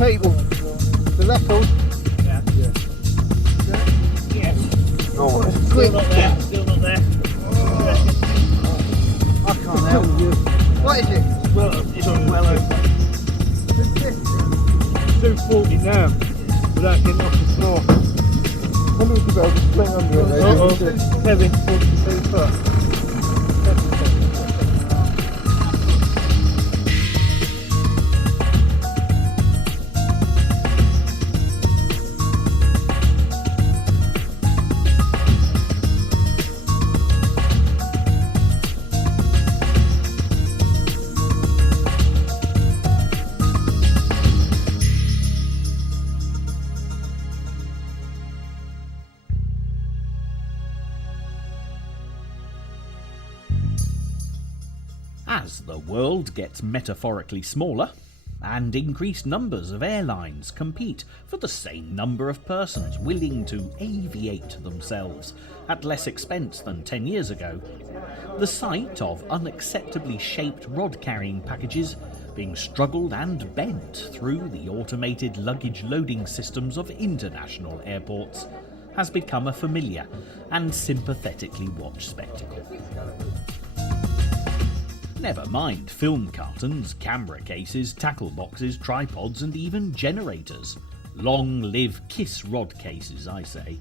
people. The leopard. Yeah. Yes. Oh, it's Still quick. not there. Still not there. I can't help you. What is it? Well, it's well over. 240 now. Without getting off the floor. Somebody should be able to swing under it. Uh-oh. 742 foot. As the world gets metaphorically smaller, and increased numbers of airlines compete for the same number of persons willing to aviate themselves at less expense than 10 years ago, the sight of unacceptably shaped rod-carrying packages being struggled and bent through the automated luggage loading systems of international airports has become a familiar and sympathetically watched spectacle. Never mind film cartons, camera cases, tackle boxes, tripods and even generators. Long live KISS rod cases, I say.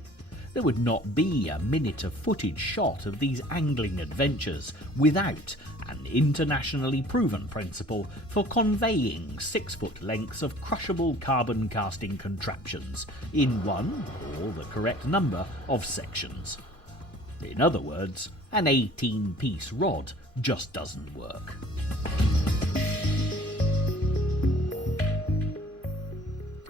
There would not be a minute of footage shot of these angling adventures without an internationally proven principle for conveying 6-foot lengths of crushable carbon casting contraptions in one or the correct number of sections. In other words, an 18-piece rod just doesn't work.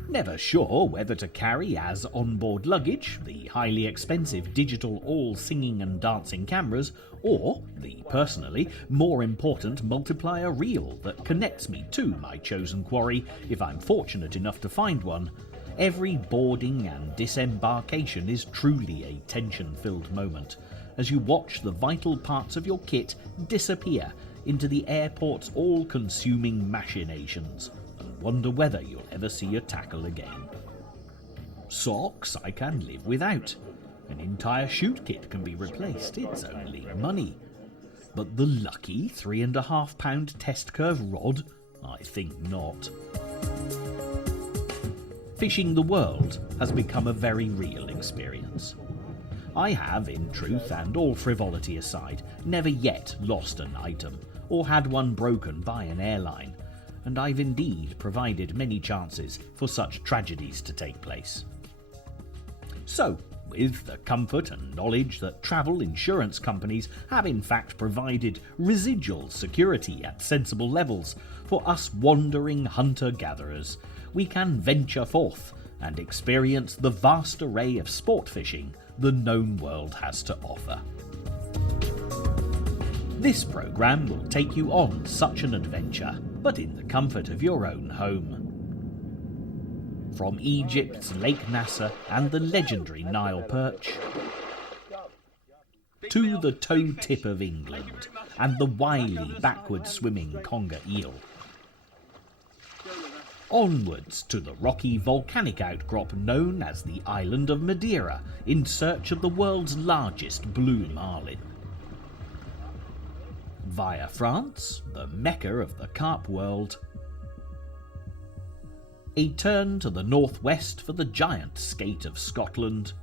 Never sure whether to carry as onboard luggage the highly expensive digital all-singing and dancing cameras or the personally more important multiplier reel that connects me to my chosen quarry if I'm fortunate enough to find one, every boarding and disembarkation is truly a tension-filled moment as you watch the vital parts of your kit disappear into the airport's all-consuming machinations and wonder whether you'll ever see a tackle again. Socks I can live without. An entire chute kit can be replaced, it's only money. But the lucky 3.5 pound test curve rod? I think not. Fishing the world has become a very real experience. I have, in truth and all frivolity aside, never yet lost an item or had one broken by an airline, and I've indeed provided many chances for such tragedies to take place. So, with the comfort and knowledge that travel insurance companies have in fact provided residual security at sensible levels for us wandering hunter-gatherers, we can venture forth and experience the vast array of sport fishing the known world has to offer. This programme will take you on such an adventure, but in the comfort of your own home. From Egypt's Lake Nasser and the legendary Nile perch, to the toe tip of England and the wily backward swimming conger eel, onwards to the rocky volcanic outcrop known as the island of Madeira in search of the world's largest blue marlin. Via France, the mecca of the carp world, a turn to the northwest for the giant skate of Scotland,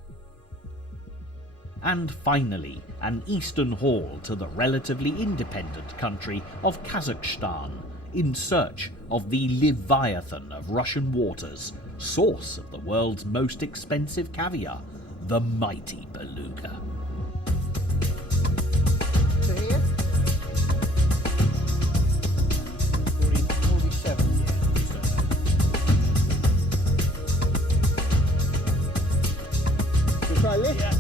and finally an eastern haul to the relatively independent country of Kazakhstan in search of the Leviathan of Russian waters, source of the world's most expensive caviar, the mighty beluga. To here? 47. Should we try lift? Yeah.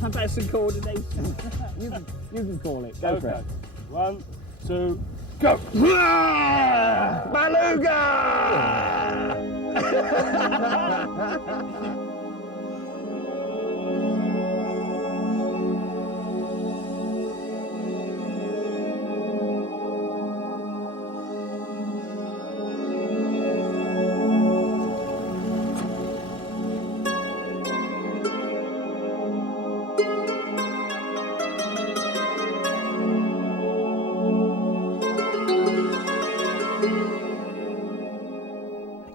How about some coordination? you can call it. Go for it. 1, 2, go! Beluga!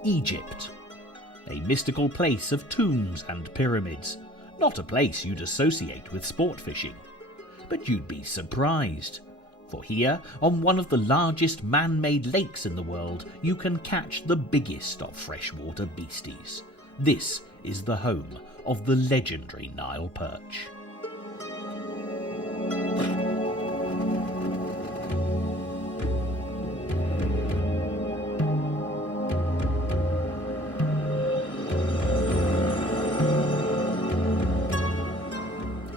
Egypt. A mystical place of tombs and pyramids, not a place you'd associate with sport fishing. But you'd be surprised, for here, on one of the largest man-made lakes in the world, you can catch the biggest of freshwater beasties. This is the home of the legendary Nile perch.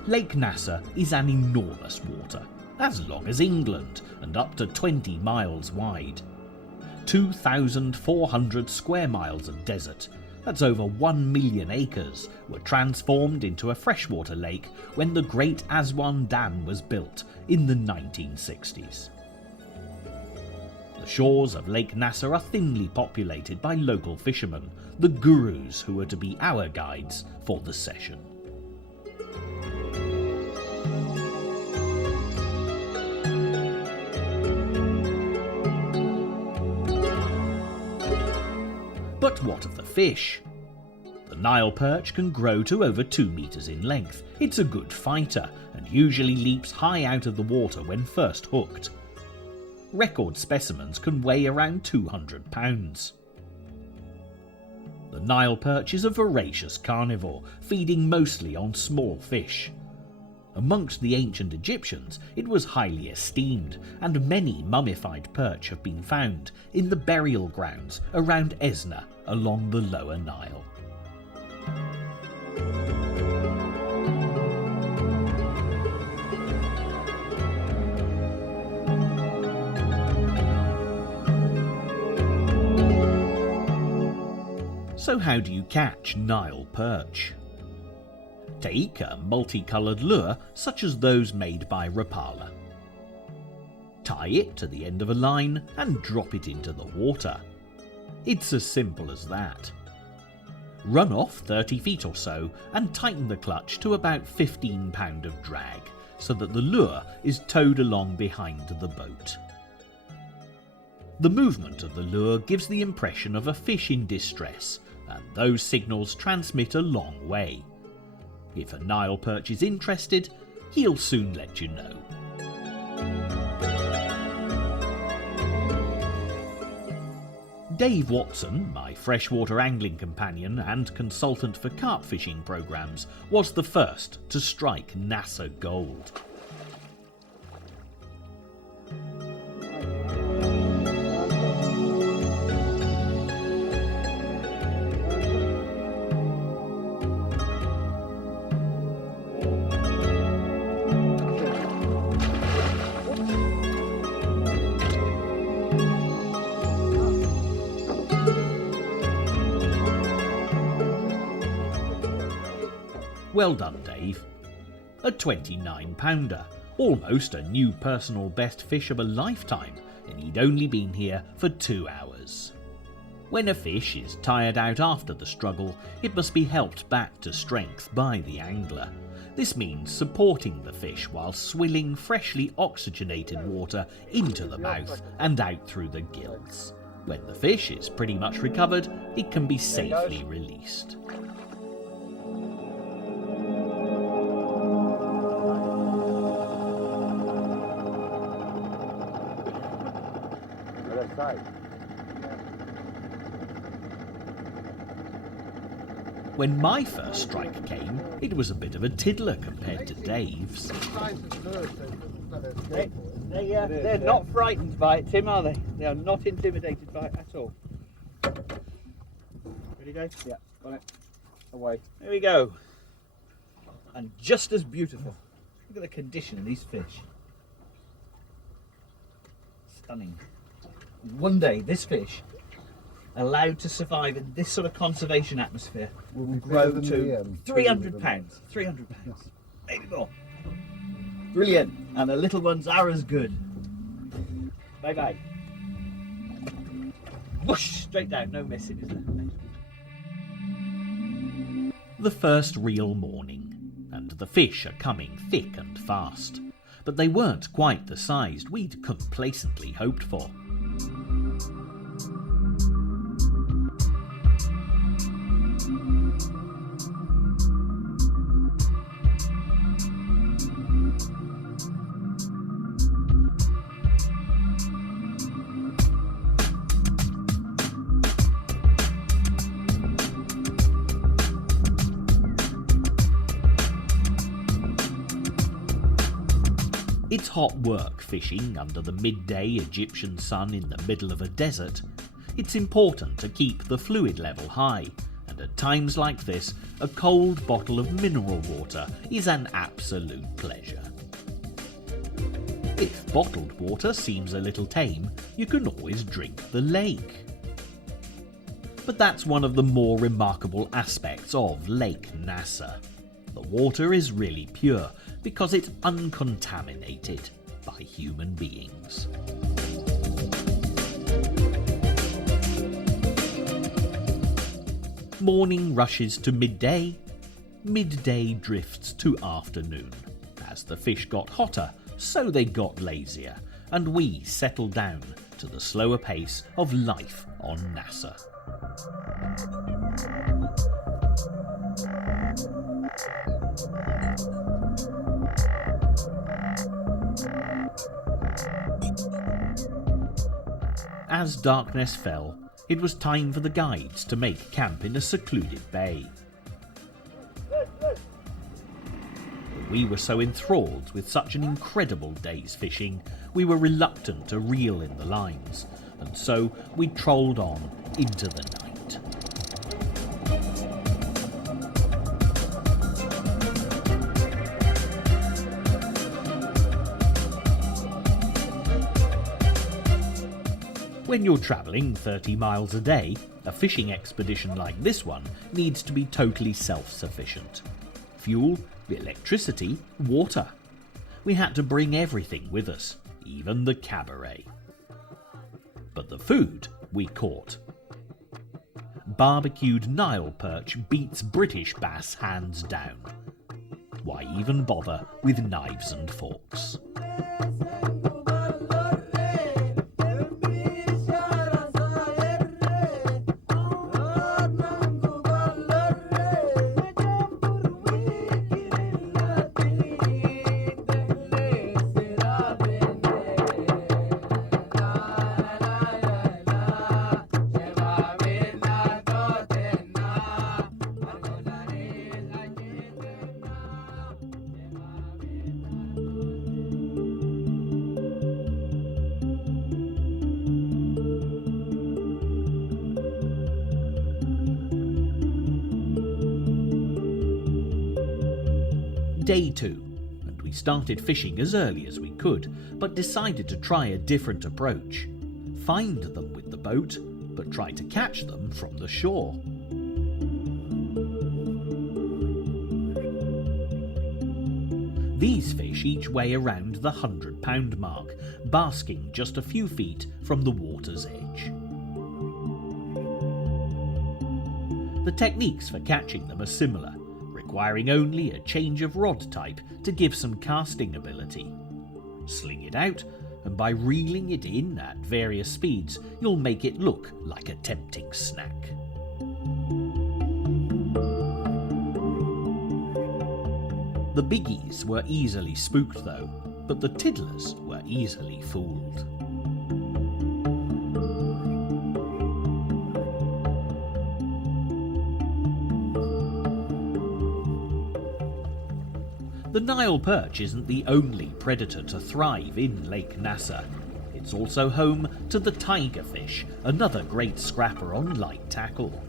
Lake Nasser is an enormous water, as long as England and up to 20 miles wide. 2,400 square miles of desert, that's over 1 million acres, were transformed into a freshwater lake when the Great Aswan Dam was built in the 1960s. The shores of Lake Nasser are thinly populated by local fishermen, the gurus who are to be our guides for the session. But what of the fish? The Nile perch can grow to over 2 meters in length. It's a good fighter and usually leaps high out of the water when first hooked. Record specimens can weigh around 200 pounds. The Nile perch is a voracious carnivore, feeding mostly on small fish. Amongst the ancient Egyptians, it was highly esteemed, and many mummified perch have been found in the burial grounds around Esna along the lower Nile. So how do you catch Nile perch? Take a multicoloured lure such as those made by Rapala. Tie it to the end of a line and drop it into the water. It's as simple as that. Run off 30 feet or so and tighten the clutch to about 15 pound of drag so that the lure is towed along behind the boat. The movement of the lure gives the impression of a fish in distress, and those signals transmit a long way. If a Nile perch is interested, he'll soon let you know. Dave Watson, my freshwater angling companion and consultant for carp fishing programs, was the first to strike Nasser gold. Well done, Dave. A 29-pounder, almost a new personal best fish of a lifetime, and he'd only been here for 2 hours. When a fish is tired out after the struggle, it must be helped back to strength by the angler. This means supporting the fish while swilling freshly oxygenated water into the mouth and out through the gills. When the fish is pretty much recovered, it can be safely released. When my first strike came, it was a bit of a tiddler compared to Dave's. They're not frightened by it, Tim, are they? They are not intimidated by it at all. Ready, Dave? Yeah, got it. Away. There we go. And just as beautiful. Look at the condition of these fish. Stunning. One day, this fish, allowed to survive in this sort of conservation atmosphere, will grow to 300 pounds. 300 pounds. Maybe more. Brilliant. And the little ones are as good. Bye bye. Whoosh! Straight down, no missing, is there? The first real morning, and the fish are coming thick and fast. But they weren't quite the size we'd complacently hoped for. It's hot work fishing under the midday Egyptian sun in the middle of a desert. It's important to keep the fluid level high, and at times like this, a cold bottle of mineral water is an absolute pleasure. If bottled water seems a little tame, you can always drink the lake. But that's one of the more remarkable aspects of Lake Nasser. The water is really pure because it's uncontaminated by human beings. Morning rushes to midday, midday drifts to afternoon. As the fish got hotter, so they got lazier, and we settled down to the slower pace of life on Nasser. As darkness fell, it was time for the guides to make camp in a secluded bay. We were so enthralled with such an incredible day's fishing, we were reluctant to reel in the lines, and so we trolled on into the night. When you're travelling 30 miles a day, a fishing expedition like this one needs to be totally self-sufficient. Fuel, electricity, water. We had to bring everything with us, even the cabaret. But the food we caught. Barbecued Nile perch beats British bass hands down. Why even bother with knives and forks? Day 2, and we started fishing as early as we could, but decided to try a different approach. Find them with the boat, but try to catch them from the shore. These fish each weigh around the 100-pound mark, basking just a few feet from the water's edge. The techniques for catching them are similar, requiring only a change of rod type to give some casting ability. Sling it out, and by reeling it in at various speeds, you'll make it look like a tempting snack. The biggies were easily spooked though, but the tiddlers were easily fooled. The Nile perch isn't the only predator to thrive in Lake Nasser. It's also home to the tigerfish, another great scrapper on light tackle.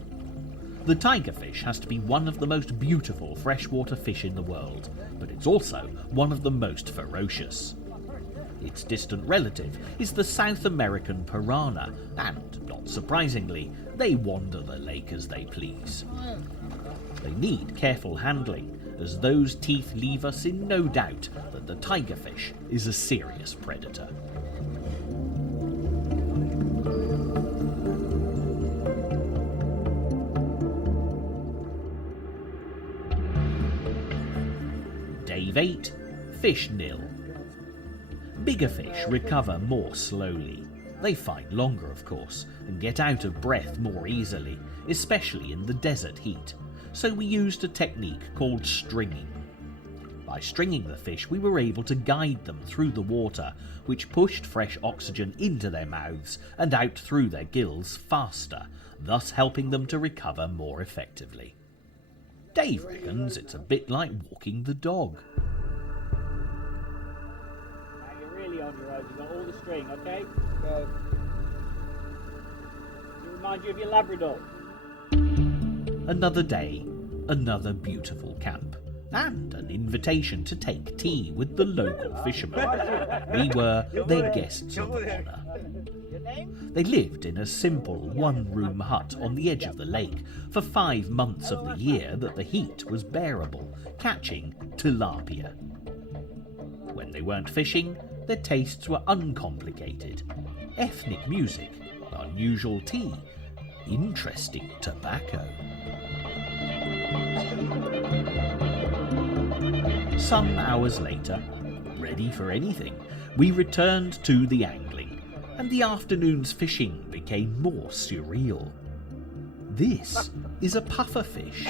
The tigerfish has to be one of the most beautiful freshwater fish in the world, but it's also one of the most ferocious. Its distant relative is the South American piranha, and, not surprisingly, they wander the lake as they please. They need careful handling, as those teeth leave us in no doubt that the tigerfish is a serious predator. Day 8, fish nil. Bigger fish recover more slowly. They fight longer, of course, and get out of breath more easily, especially in the desert heat. So we used a technique called stringing. By stringing the fish, we were able to guide them through the water, which pushed fresh oxygen into their mouths and out through their gills faster, thus helping them to recover more effectively. Dave reckons it's a bit like walking the dog. go. We've got all the string, okay? Go. To remind you of your Labrador. Another day, another beautiful camp, and an invitation to take tea with the local fishermen. We were their guests of honour. They lived in a simple one-room hut on the edge of the lake for 5 months of the year that the heat was bearable, catching tilapia. When they weren't fishing, their tastes were uncomplicated. Ethnic music, unusual tea, interesting tobacco. Some hours later, ready for anything, we returned to the angling, and the afternoon's fishing became more surreal. This is a pufferfish.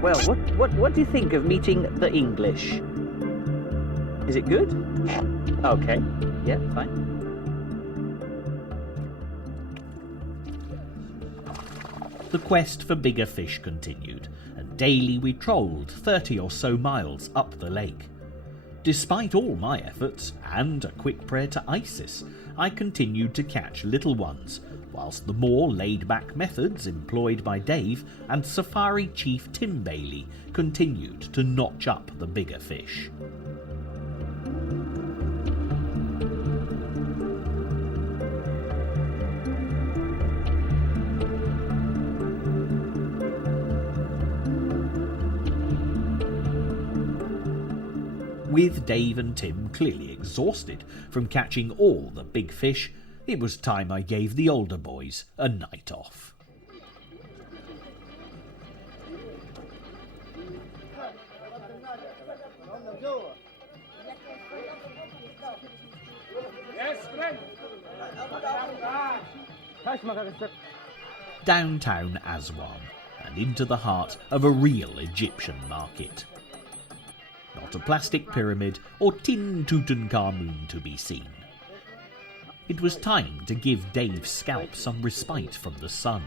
Well, what do you think of meeting the English? Is it good? Okay. Yeah, fine. The quest for bigger fish continued, and daily we trolled 30 or so miles up the lake. Despite all my efforts, and a quick prayer to Isis, I continued to catch little ones, whilst the more laid-back methods employed by Dave and Safari Chief Tim Bailey continued to notch up the bigger fish. With Dave and Tim clearly exhausted from catching all the big fish, it was time I gave the older boys a night off. Downtown Aswan, and into the heart of a real Egyptian market. Not a plastic pyramid or tin Tutankhamun to be seen. It was time to give Dave's scalp some respite from the sun.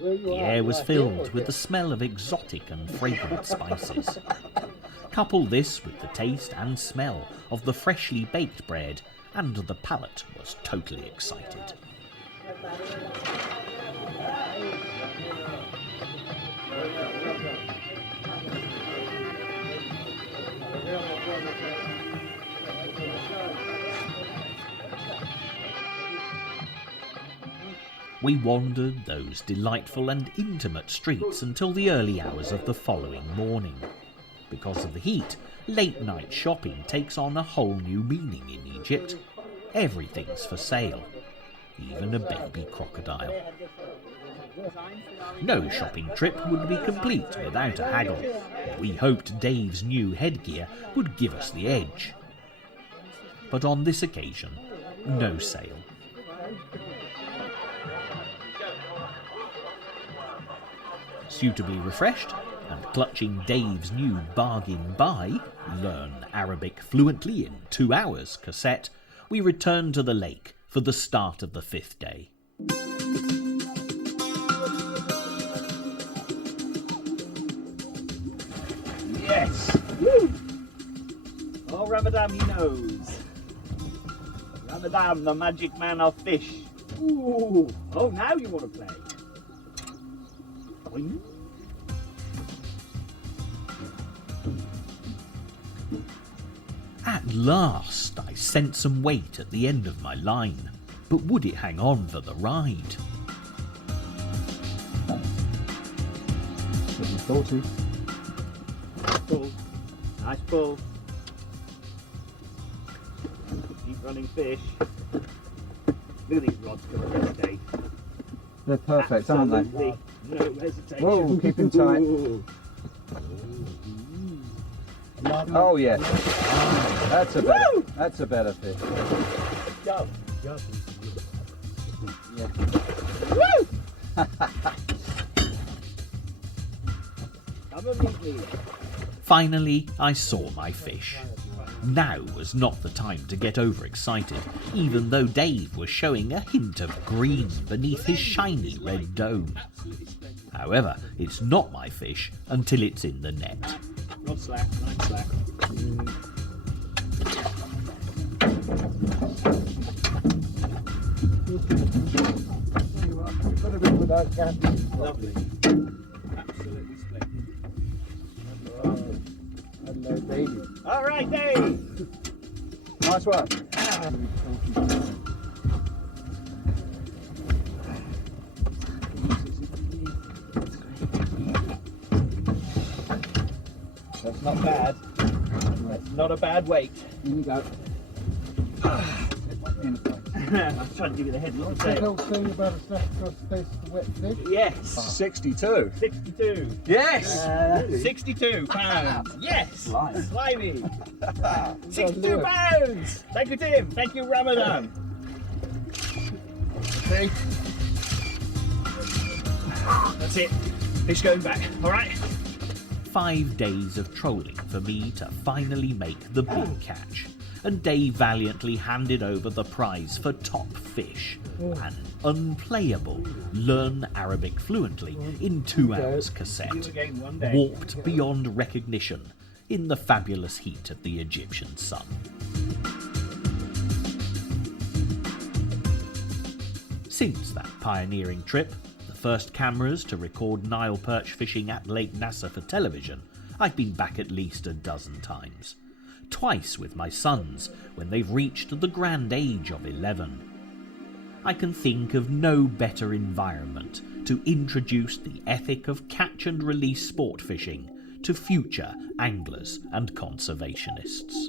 The air was filled with the smell of exotic and fragrant spices. Couple this with the taste and smell of the freshly baked bread, and the palate was totally excited. We wandered those delightful and intimate streets until the early hours of the following morning. Because of the heat, late-night shopping takes on a whole new meaning in Egypt. Everything's for sale, even a baby crocodile. No shopping trip would be complete without a haggle. We hoped Dave's new headgear would give us the edge. But on this occasion, no sale. Suitably refreshed, and clutching Dave's new bargain buy, Learn Arabic Fluently in 2 Hours cassette, we returned to the lake for the start of the 5th day. Yes! Woo! Oh, Ramadan, he knows. Ramadan, the magic man of fish. Ooh! Oh, now you want to play. Boing. At last, I sensed some weight at the end of my line, but would it hang on for the ride? Pull. Nice pull. Keep running fish. Look at these rods coming this day. They're perfect, aren't they? Absolutely no hesitation. Whoa, keep him tight. Oh yeah, that's a better fish. Go. Yeah. Woo! Come and meet me. Finally, I saw my fish. Now was not the time to get overexcited, even though Dave was showing a hint of green beneath his shiny red dome. However, it's not my fish until it's in the net. Rod slack, line slack. Better be without candy. Lovely. Absolutely splendid. Hello, baby. All right, Dave. Nice one. That's not bad. That's not a bad weight. Here you go. I'm trying to give you the head look. What's that old saying about a snap across the face of the wet fish? Yes. 62. 62. Yes. 62 pounds. Yes. Slimy. 62 Lewis. pounds. Thank you, Tim. Thank you, Ramadan. See? That's it. Fish going back. All right. 5 days of trolling for me to finally make the big catch, and Dave valiantly handed over the prize for top fish, an unplayable Learn Arabic Fluently in 2 hours See you cassette, again one day. warped beyond recognition in the fabulous heat of the Egyptian sun. Since that pioneering trip, the first cameras to record Nile perch fishing at Lake Nasser for television, I've been back at least a dozen times. Twice with my sons when they've reached the grand age of 11. I can think of no better environment to introduce the ethic of catch and release sport fishing to future anglers and conservationists.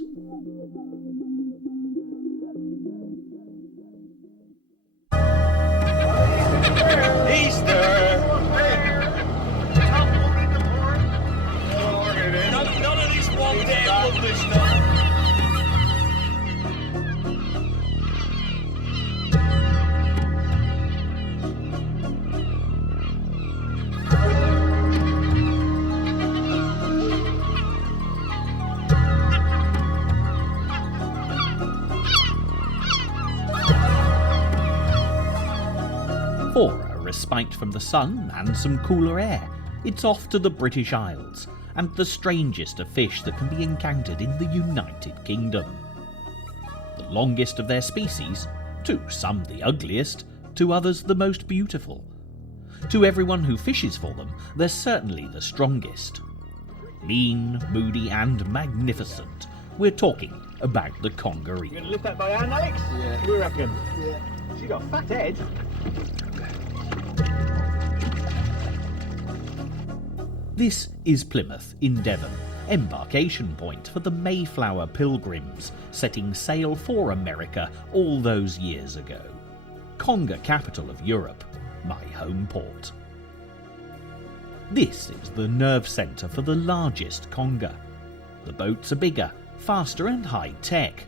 None of this one day lovely stuff. For a respite from the sun and some cooler air, it's off to the British Isles and the strangest of fish that can be encountered in the United Kingdom. The longest of their species, to some the ugliest, to others the most beautiful. To everyone who fishes for them, they're certainly the strongest. Lean, moody and magnificent, we're talking about the congaree. You gonna lift that by hand, Alex? Yeah. What do you reckon? Yeah. She got a fat head. This is Plymouth in Devon, embarkation point for the Mayflower pilgrims setting sail for America all those years ago. Conger capital of Europe, my home port. This is the nerve centre for the largest conger. The boats are bigger, faster and high-tech.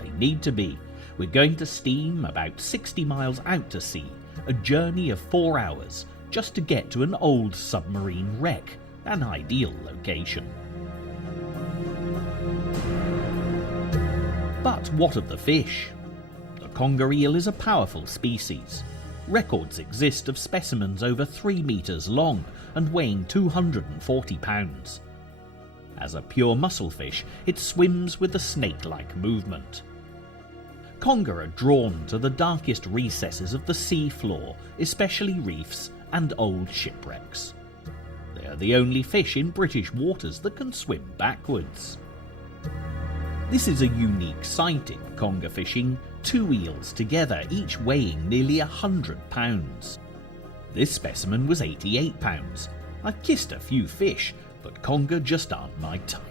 They need to be. We're going to steam about 60 miles out to sea, a journey of 4 hours, just to get to an old submarine wreck, an ideal location. But what of the fish? The conger eel is a powerful species. Records exist of specimens over 3 metres long and weighing 240 pounds. As a pure muscle fish, it swims with a snake-like movement. Conger are drawn to the darkest recesses of the sea floor, especially reefs and old shipwrecks. They are the only fish in British waters that can swim backwards. This is a unique sight in conger fishing, 2 eels together, each weighing nearly 100 pounds. This specimen was 88 pounds. I've kissed a few fish, but conger just aren't my type.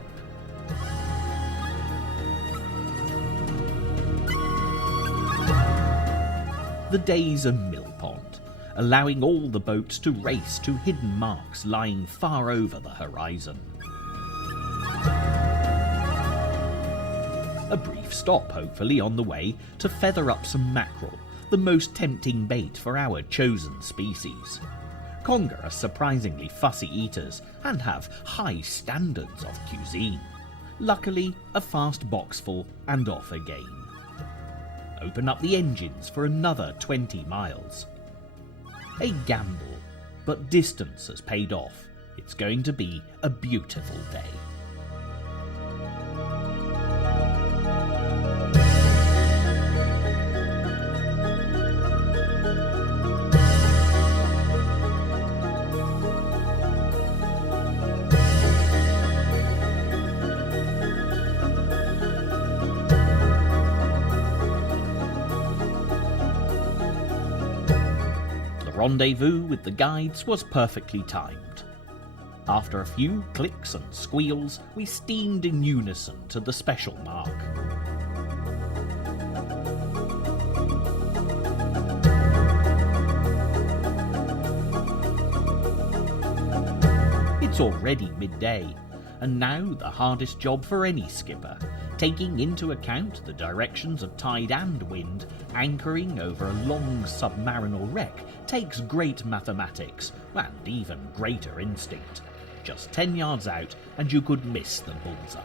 The day's a mill pond, allowing all the boats to race to hidden marks lying far over the horizon. A brief stop, hopefully, on the way to feather up some mackerel, the most tempting bait for our chosen species. Conger are surprisingly fussy eaters and have high standards of cuisine. Luckily, a fast boxful and off again. Open up the engines for another 20 miles. A gamble, but distance has paid off. It's going to be a beautiful day. rendezvous with the guides was perfectly timed. After a few clicks and squeals, we steamed in unison to the special mark. It's already midday, and now the hardest job for any skipper, taking into account the directions of tide and wind, anchoring over a long submarinal wreck takes great mathematics and even greater instinct. Just 10 yards out and you could miss the bullseye.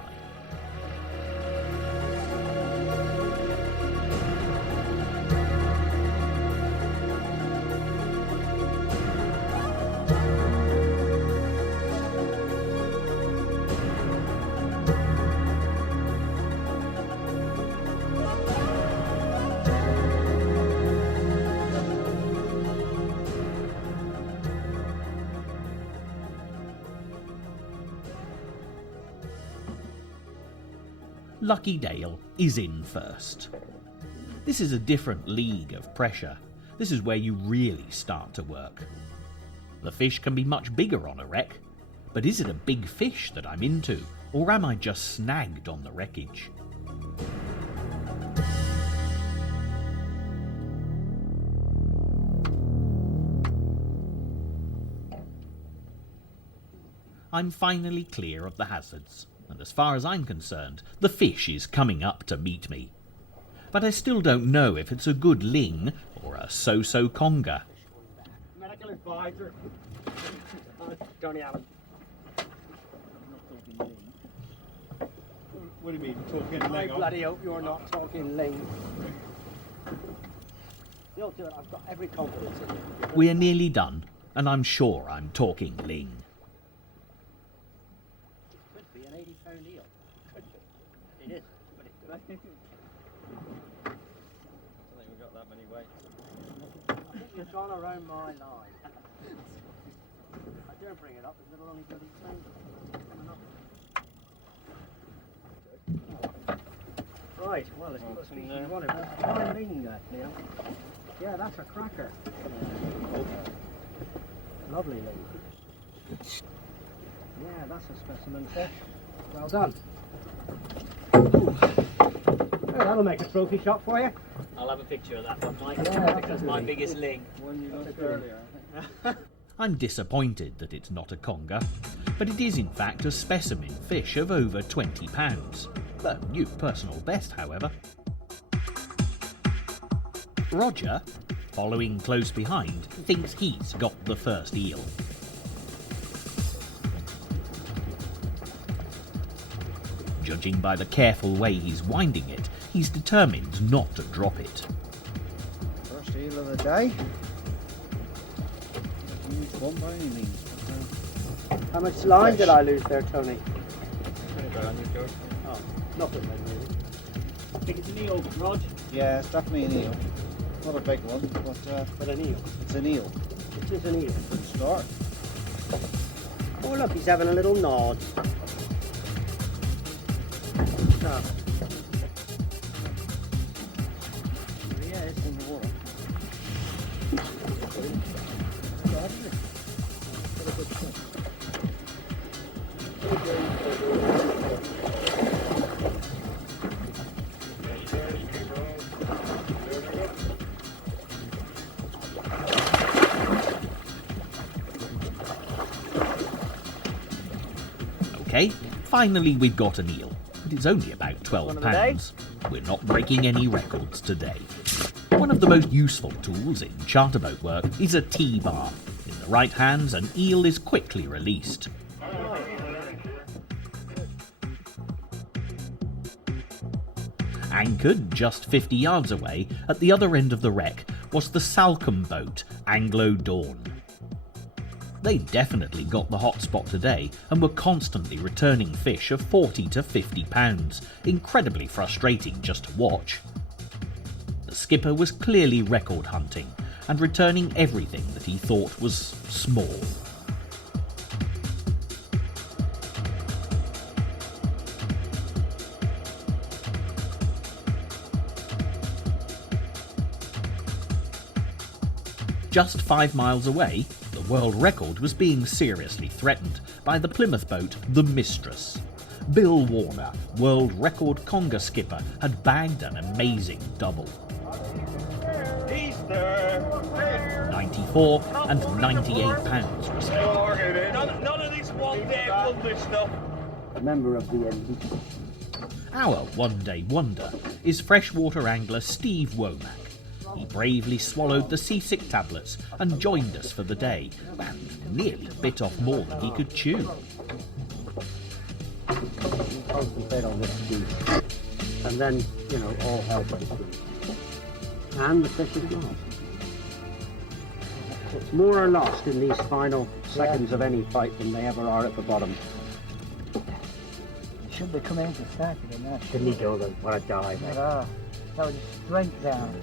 Lucky Dale is in first. This is a different league of pressure. This is where you really start to work. The fish can be much bigger on a wreck, but is it a big fish that I'm into, or am I just snagged on the wreckage? I'm finally clear of the hazards, and as far as I'm concerned, the fish is coming up to meet me. But I still don't know if it's a good ling or a so-so conger. Medical advisor. Johnny Allen. What do you mean, talking I leg on? bloody hope you're not talking ling. You'll do it, I've got every confidence in you. We're nearly done, and I'm sure I'm talking ling. Could be an 80-pound eel. Could be. It is, but it could. I think we've got that many weights. I think you've gone around my line. I dare bring it up, but it'll only bloody sound coming up. Right, well, it's what species you want it. What's fine ling that, Neil? Yeah, that's a cracker. Lovely ling. Yeah, that's a specimen fish. Well done. Well, that'll make a trophy shot for you. I'll have a picture of that one, Mike. Yeah, That's my biggest ling. One you lost earlier, I think. I'm disappointed that it's not a conger, but it is in fact a specimen fish of over 20 pounds. A new personal best, however. Roger, following close behind, thinks he's got the first eel. Judging by the careful way he's winding it, he's determined not to drop it. First eel of the day. Huge one by any means. But, How much line did I lose there, Tony? oh. Nothing then, really. I think it's an eel, Rog. Yeah, it's definitely an eel. Not a big one, But an eel. it's an eel. It is an eel. Good start. Oh, look, he's having a little nod. Ah. There he is in the water. Okay, finally we've got an eel, but it's only about 12 pounds. We're not breaking any records today. One of the most useful tools in charter boat work is a T-bar. In the right hands, an eel is quickly released. Anchored just 50 yards away, at the other end of the wreck, was the Salcombe boat, Anglo Dawn. They definitely got the hot spot today and were constantly returning fish of 40 to 50 pounds, incredibly frustrating just to watch. The skipper was clearly record hunting and returning everything that he thought was small. Just 5 miles away, the world record was being seriously threatened by the Plymouth boat the Mistress. Bill Warner, world record conger skipper, had bagged an amazing double. 94 and 98 pounds respectively. None of this one-day wonder stuff. A member of the elite. Our one-day wonder is freshwater angler Steve Womack. He bravely swallowed the seasick tablets and joined us for the day, and nearly bit off more than he could chew. Concentrate on this piece. And then, you know, all hell breaks loose. And the fish is lost. It's more or lost in these final seconds of any fight than they ever are at the bottom. Should they come in to start it in that? Didn't he go then? What a dive. That was just straight down.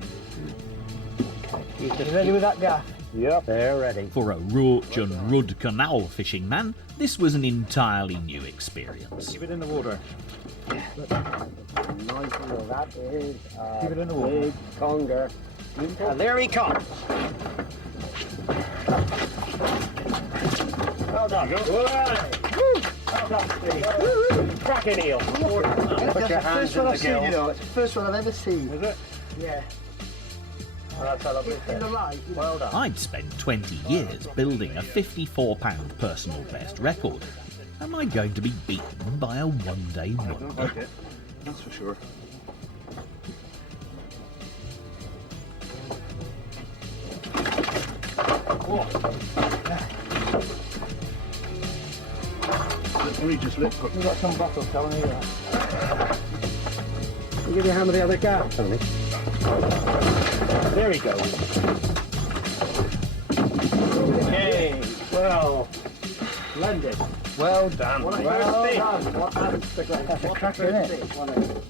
You You ready with that gaff? Yep. They're ready. For a Roach and Rudd Canal fishing man, this was an entirely new experience. Keep it in the water. Nice deal. That is Keep it in the a water. big conger. And there he comes. Well done. Well done, Steve. Cracking eel. Put your hands in the gills. It's the first one I've ever seen. Is it? Yeah. Oh, that's a lovely In the fish. light. Well done. I'd spent 20 years building a 54-pound personal best record. Am I going to be beaten by a one-day wonder? Okay, that's for sure. Only just lit. We've got some bottles down here. I'll give you a hand with the other gaff, Tony. There he goes. Hey, well, splendid. Well done. What a Well first done. fish. That's a cracker, isn't it?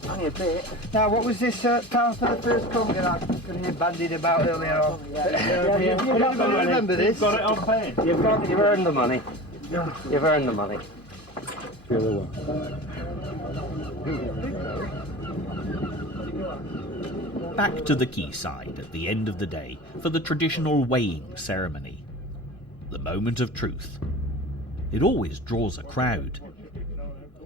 Only a bit. Now, what was this time for the first conger I could hear bandied about earlier on? You're not going to remember this. Got it on pen. You've earned the money. You've earned the money. Back to the quayside at the end of the day for the traditional weighing ceremony. The moment of truth. It always draws a crowd.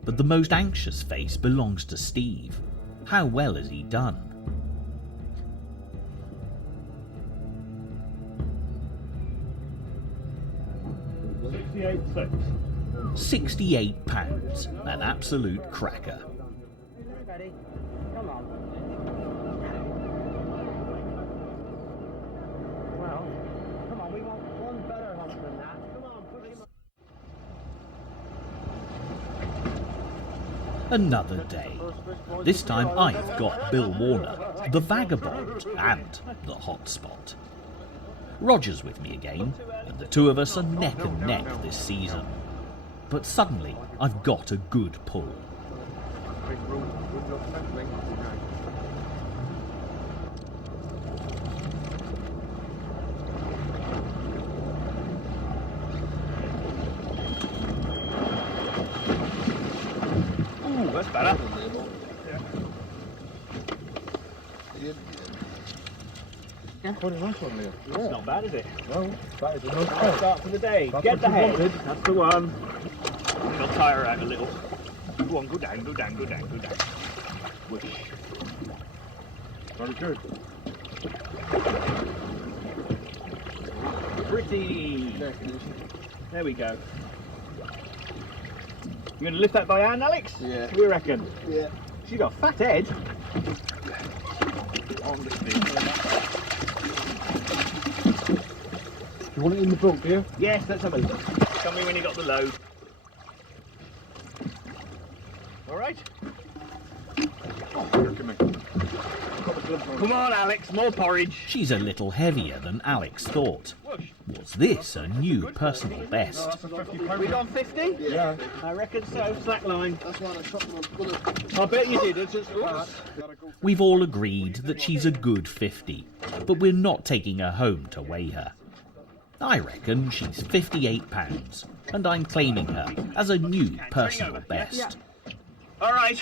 But the most anxious face belongs to Steve. How well has he done? £68, an absolute cracker. Ready? Come on. Well, come on, we want one better hunt than that. Come on, push him up. Another day. This time I've got Bill Warner, the vagabond, and the hotspot. Roger's with me again, and the two of us are neck and neck this season. But suddenly, I've got a good pull. Ooh, that's better. That's not bad, is it? Well, that is a nice Nice start for the day. That's Get what the you head. wanted. That's the one. I'll tire her out a little. Go on, go down, go down, go down, go down. Whoosh. Very good. Pretty. There we go. You going to lift that by hand, Alex? Yeah. What do you reckon? Yeah. She's got a fat head. On the stick. You want it in the book, do you? Yes, let's have a look. Tell me when you got the load. All right. Come on, Alex, more porridge. She's a little heavier than Alex thought. Was this a new personal best? We gone 50? Yeah. I reckon so. Slack line. That's why I shot them on. I bet you did. It's just, oops. We've all agreed that she's a good 50, but we're not taking her home to weigh her. I reckon she's £58, and I'm claiming her as a new personal best. All right.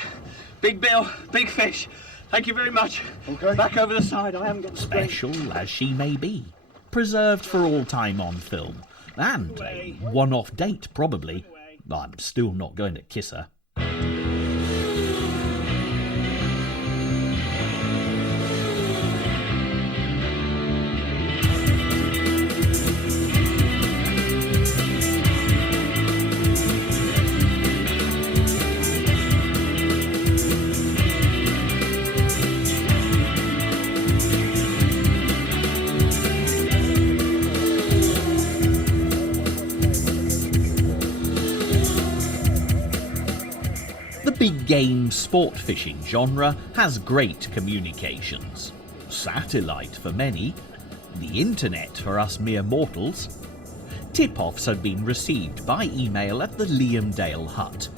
Big bill, big fish. Thank you very much. Okay. Back over the side. I haven't got the strength. Special as she may be, preserved for all time on film, and a one-off date probably. I'm still not going to kiss her. The big game sport fishing genre has great communications. Satellite for many, the internet for us mere mortals. Tip-offs had been received by email at the Liamdale hut.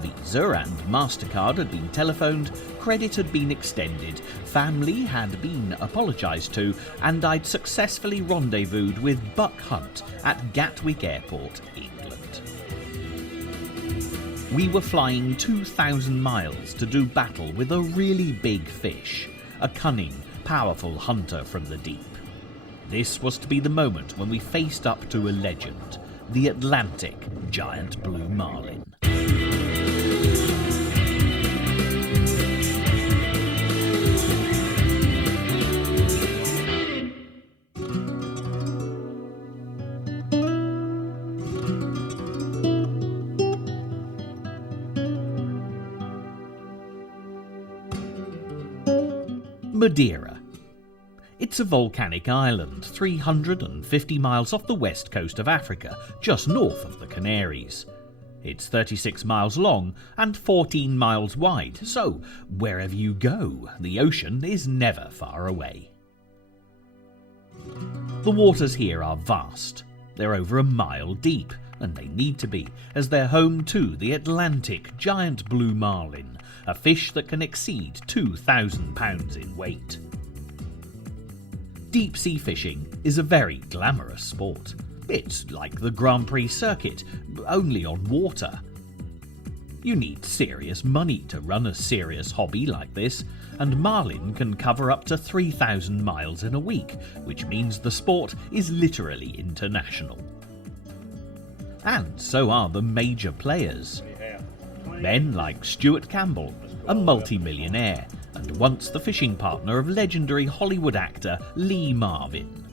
Visa and MasterCard had been telephoned, credit had been extended, family had been apologised to, and I'd successfully rendezvoused with Buck Hunt at Gatwick Airport, England. We were flying 2,000 miles to do battle with a really big fish, a cunning, powerful hunter from the deep. This was to be the moment when we faced up to a legend, the Atlantic giant blue marlin. Madeira. It's a volcanic island 350 miles off the west coast of Africa, just north of the Canaries. It's 36 miles long and 14 miles wide, so wherever you go, the ocean is never far away. The waters here are vast. They're over a mile deep, and they need to be, as they're home to the Atlantic giant blue marlin, a fish that can exceed 2,000 pounds in weight. Deep-sea fishing is a very glamorous sport. It's like the Grand Prix circuit, only on water. You need serious money to run a serious hobby like this, and marlin can cover up to 3,000 miles in a week, which means the sport is literally international. And so are the major players. Men like Stuart Campbell, a multi-millionaire, and once the fishing partner of legendary Hollywood actor Lee Marvin.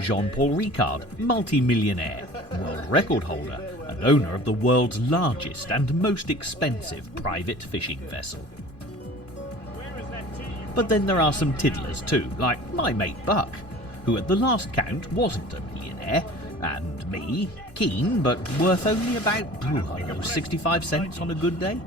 Jean-Paul Ricard, multi-millionaire, world record holder, and owner of the world's largest and most expensive private fishing vessel. But then there are some tiddlers too, like my mate Buck, who at the last count wasn't a millionaire, and me, keen but worth only about 65 cents on a good day.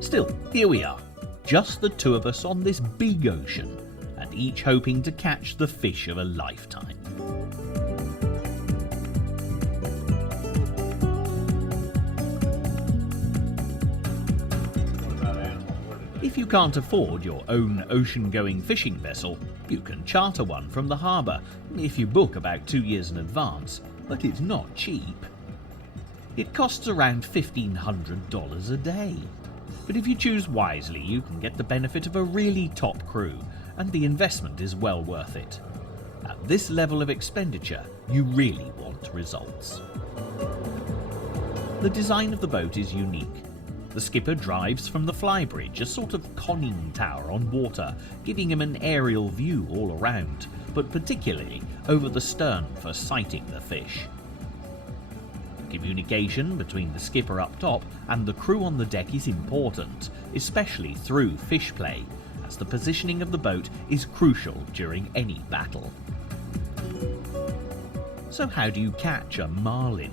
Still, here we are, just the two of us on this big ocean, and each hoping to catch the fish of a lifetime. If you can't afford your own ocean-going fishing vessel, you can charter one from the harbour if you book about 2 years in advance, but it's not cheap. It costs around $1,500 a day. But if you choose wisely, you can get the benefit of a really top crew, and the investment is well worth it. At this level of expenditure, you really want results. The design of the boat is unique. The skipper drives from the flybridge, a sort of conning tower on water, giving him an aerial view all around, but particularly over the stern for sighting the fish. Communication between the skipper up top and the crew on the deck is important, especially through fish play, as the positioning of the boat is crucial during any battle. So how do you catch a marlin?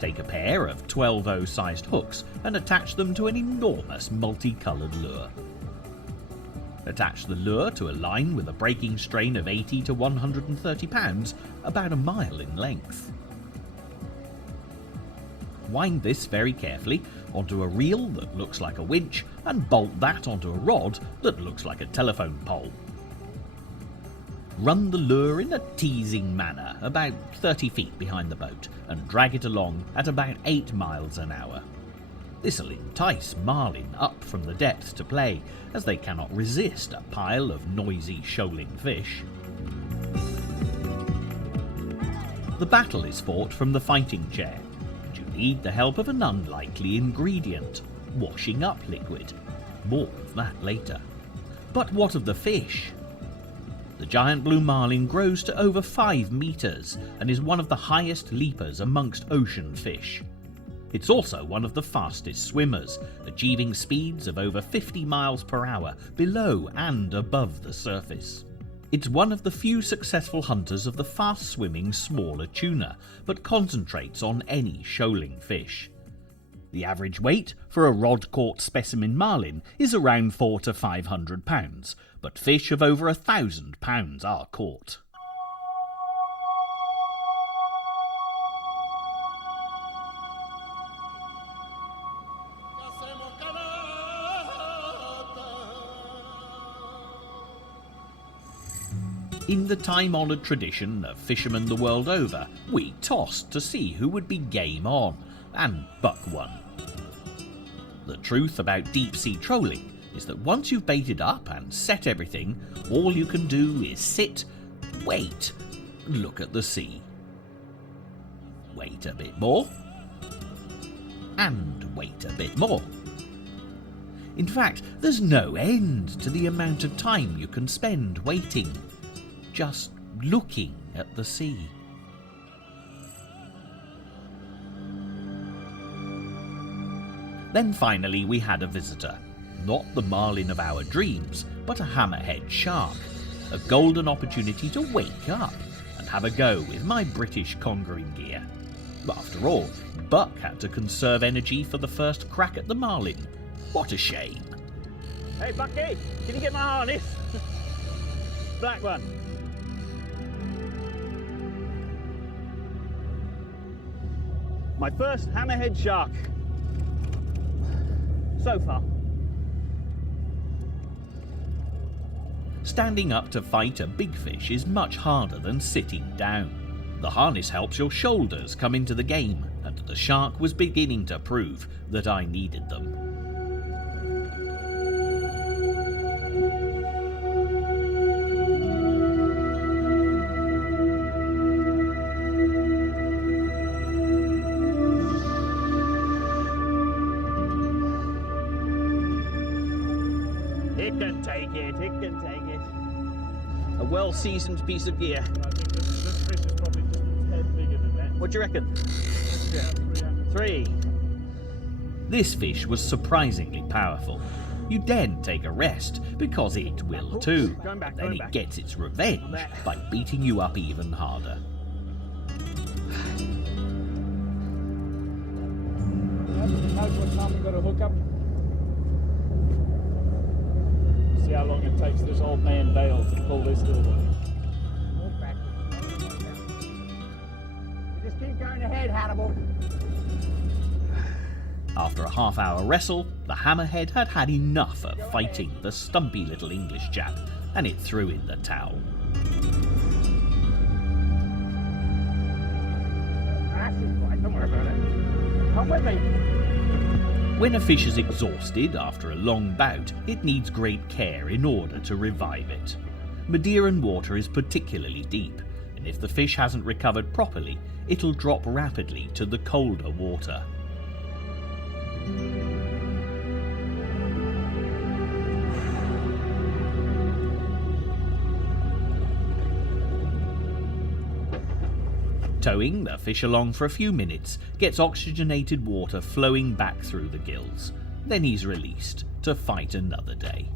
Take a pair of 12-0 sized hooks and attach them to an enormous multicoloured lure. Attach the lure to a line with a breaking strain of 80 to 130 pounds, about a mile in length. Wind this very carefully onto a reel that looks like a winch and bolt that onto a rod that looks like a telephone pole. Run the lure in a teasing manner about 30 feet behind the boat and drag it along at about 8 miles an hour. This'll entice marlin up from the depth to play, as they cannot resist a pile of noisy shoaling fish. The battle is fought from the fighting chair, and you need the help of an unlikely ingredient, washing up liquid. More of that later. But what of the fish? The giant blue marlin grows to over 5 meters and is one of the highest leapers amongst ocean fish. It's also one of the fastest swimmers, achieving speeds of over 50 miles per hour below and above the surface. It's one of the few successful hunters of the fast-swimming smaller tuna, but concentrates on any shoaling fish. The average weight for a rod-caught specimen marlin is around 400 to 500 pounds, but fish of over 1,000 pounds are caught. In the time-honoured tradition of fishermen the world over, we tossed to see who would be game on, and Buck won. The truth about deep-sea trolling is that once you've baited up and set everything, all you can do is sit, wait, look at the sea. Wait a bit more, and wait a bit more. In fact, there's no end to the amount of time you can spend waiting, just looking at the sea. Then finally we had a visitor. Not the marlin of our dreams, but a hammerhead shark. A golden opportunity to wake up and have a go with my British conquering gear. After all, Buck had to conserve energy for the first crack at the marlin. What a shame. Hey Bucky, can you get my harness? Black one. My first hammerhead shark. So far. Standing up to fight a big fish is much harder than sitting down. The harness helps your shoulders come into the game, and the shark was beginning to prove that I needed them. It can take it. A well-seasoned piece of gear. I think this fish is probably just a tad bigger than that. What do you reckon? Yeah, 300. 3. This fish was surprisingly powerful. You daren't take a rest, because it will too. Going back, Then going it back. gets its revenge by beating you up even harder. Knows what time we've got to hook up. See how long it takes this old man Dale to pull this little one. Just keep going ahead, Hannibal. After a half-hour wrestle, the hammerhead had had enough of fighting the stumpy little English chap, and it threw in the towel. Don't worry about it. Come with me. When a fish is exhausted after a long bout, it needs great care in order to revive it. Madeiran water is particularly deep, and if the fish hasn't recovered properly, it'll drop rapidly to the colder water. Towing the fish along for a few minutes gets oxygenated water flowing back through the gills. Then he's released to fight another day.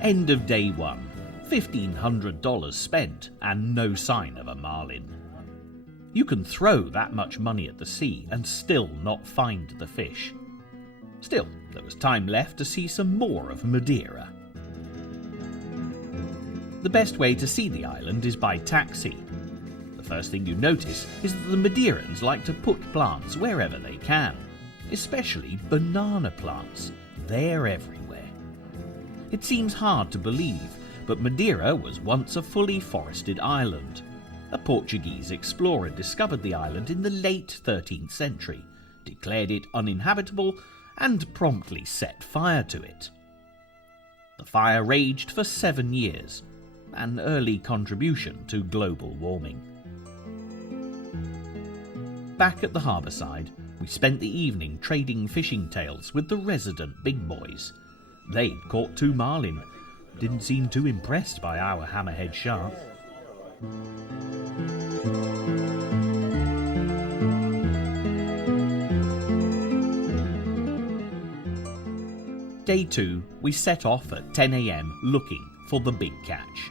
End of day 1. $1,500 spent and no sign of a marlin. You can throw that much money at the sea and still not find the fish. Still, there was time left to see some more of Madeira. The best way to see the island is by taxi. The first thing you notice is that the Madeirans like to put plants wherever they can, especially banana plants. they're everywhere. It seems hard to believe, but Madeira was once a fully forested island. A Portuguese explorer discovered the island in the late 13th century, declared it uninhabitable, and promptly set fire to it. The fire raged for 7 years, an early contribution to global warming. Back at the harbour side, we spent the evening trading fishing tales with the resident big boys. They'd caught 2 marlin, didn't seem too impressed by our hammerhead shark. Day 2, we set off at 10 AM looking for the big catch.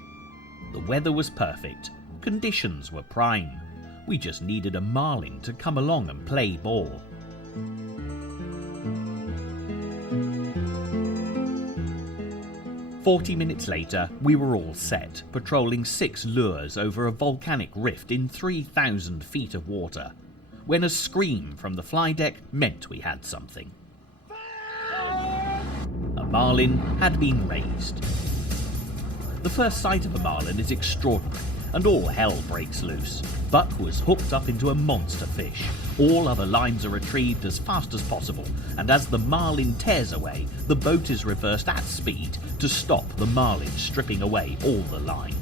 The weather was perfect, conditions were prime. We just needed a marlin to come along and play ball. "40 minutes later, we were all set, patrolling 6 lures over a volcanic rift in 3,000 feet of water, when a scream from the fly deck meant we had something. A marlin had been raised. The first sight of a marlin is extraordinary, and all hell breaks loose. Buck was hooked up into a monster fish. All other lines are retrieved as fast as possible, and as the marlin tears away, the boat is reversed at speed to stop the marlin stripping away all the line.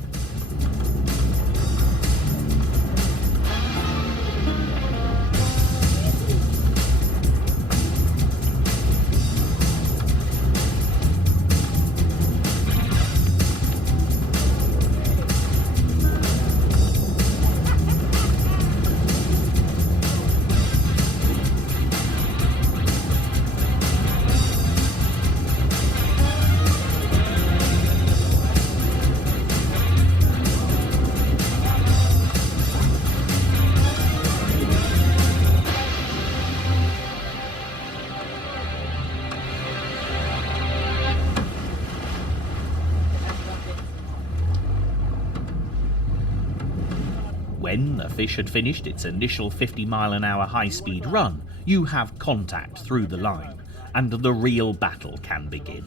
When the fish had finished its initial 50-mile-an-hour high-speed run, you have contact through the line, and the real battle can begin.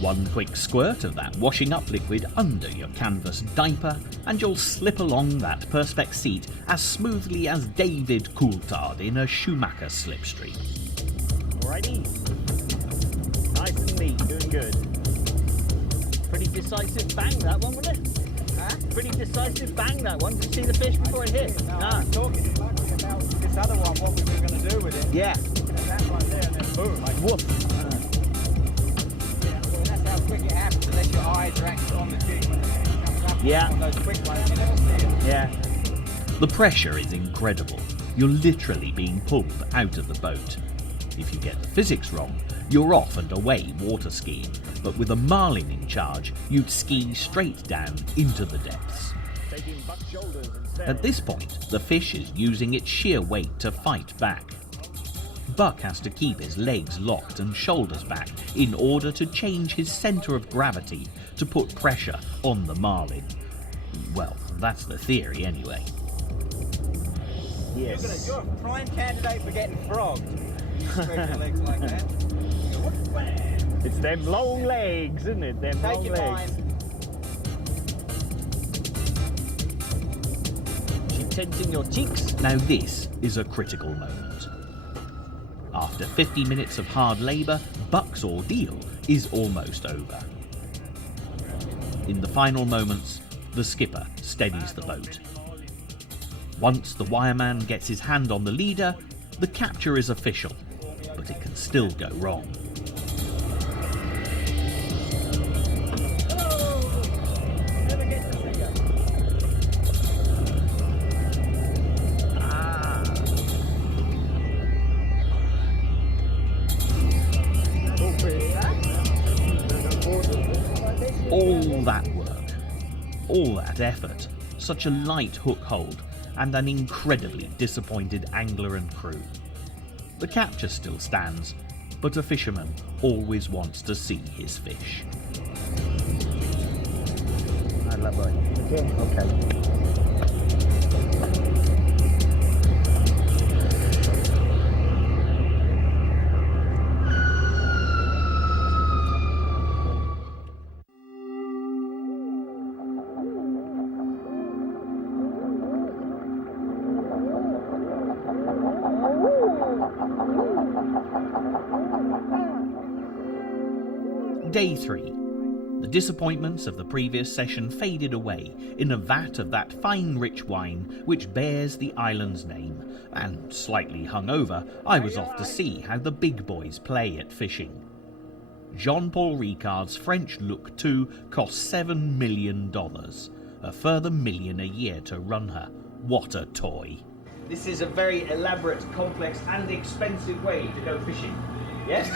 One quick squirt of that washing-up liquid under your canvas diaper, and you'll slip along that Perspex seat as smoothly as David Coulthard in a Schumacher slipstream. Alrighty. Nice and neat, doing good. Pretty decisive bang that one, wasn't it? Huh? Pretty decisive bang that one. Did you see the fish before it hit? No, I was talking about this other one, what we were going to do with it. Yeah. And that one there, and then boom, like Woof. that's how quick it happens, unless your eyes are actually on the jig. When it comes up Yeah. on those quick ones, you never see it. Yeah. The pressure is incredible. You're literally being pulled out of the boat. If you get the physics wrong, you're off and away water skiing, but with a marlin in charge, you'd ski straight down into the depths. Taking Buck's shoulders instead. At this point, the fish is using its sheer weight to fight back. Buck has to keep his legs locked and shoulders back in order to change his centre of gravity to put pressure on the marlin. Well, that's the theory anyway. Yes. You're a prime candidate for getting frogged. You spread your legs like that. It's them long legs, isn't it? Them Take long your legs. time. She tensing your cheeks. Now this is a critical moment. After 50 minutes of hard labour, Buck's ordeal is almost over. In the final moments, the skipper steadies the boat. Once the wireman gets his hand on the leader, the capture is official, but it can still go wrong. All that work, all that effort, such a light hook hold, and an incredibly disappointed angler and crew. The capture still stands, but a fisherman always wants to see his fish. Okay. Day 3. The disappointments of the previous session faded away in a vat of that fine rich wine which bears the island's name, and slightly hungover, I was off to see how the big boys play at fishing. Jean-Paul Ricard's French Look 2 cost $7 million, a further million a year to run her. What a toy. This is a very elaborate, complex and expensive way to go fishing. Yes?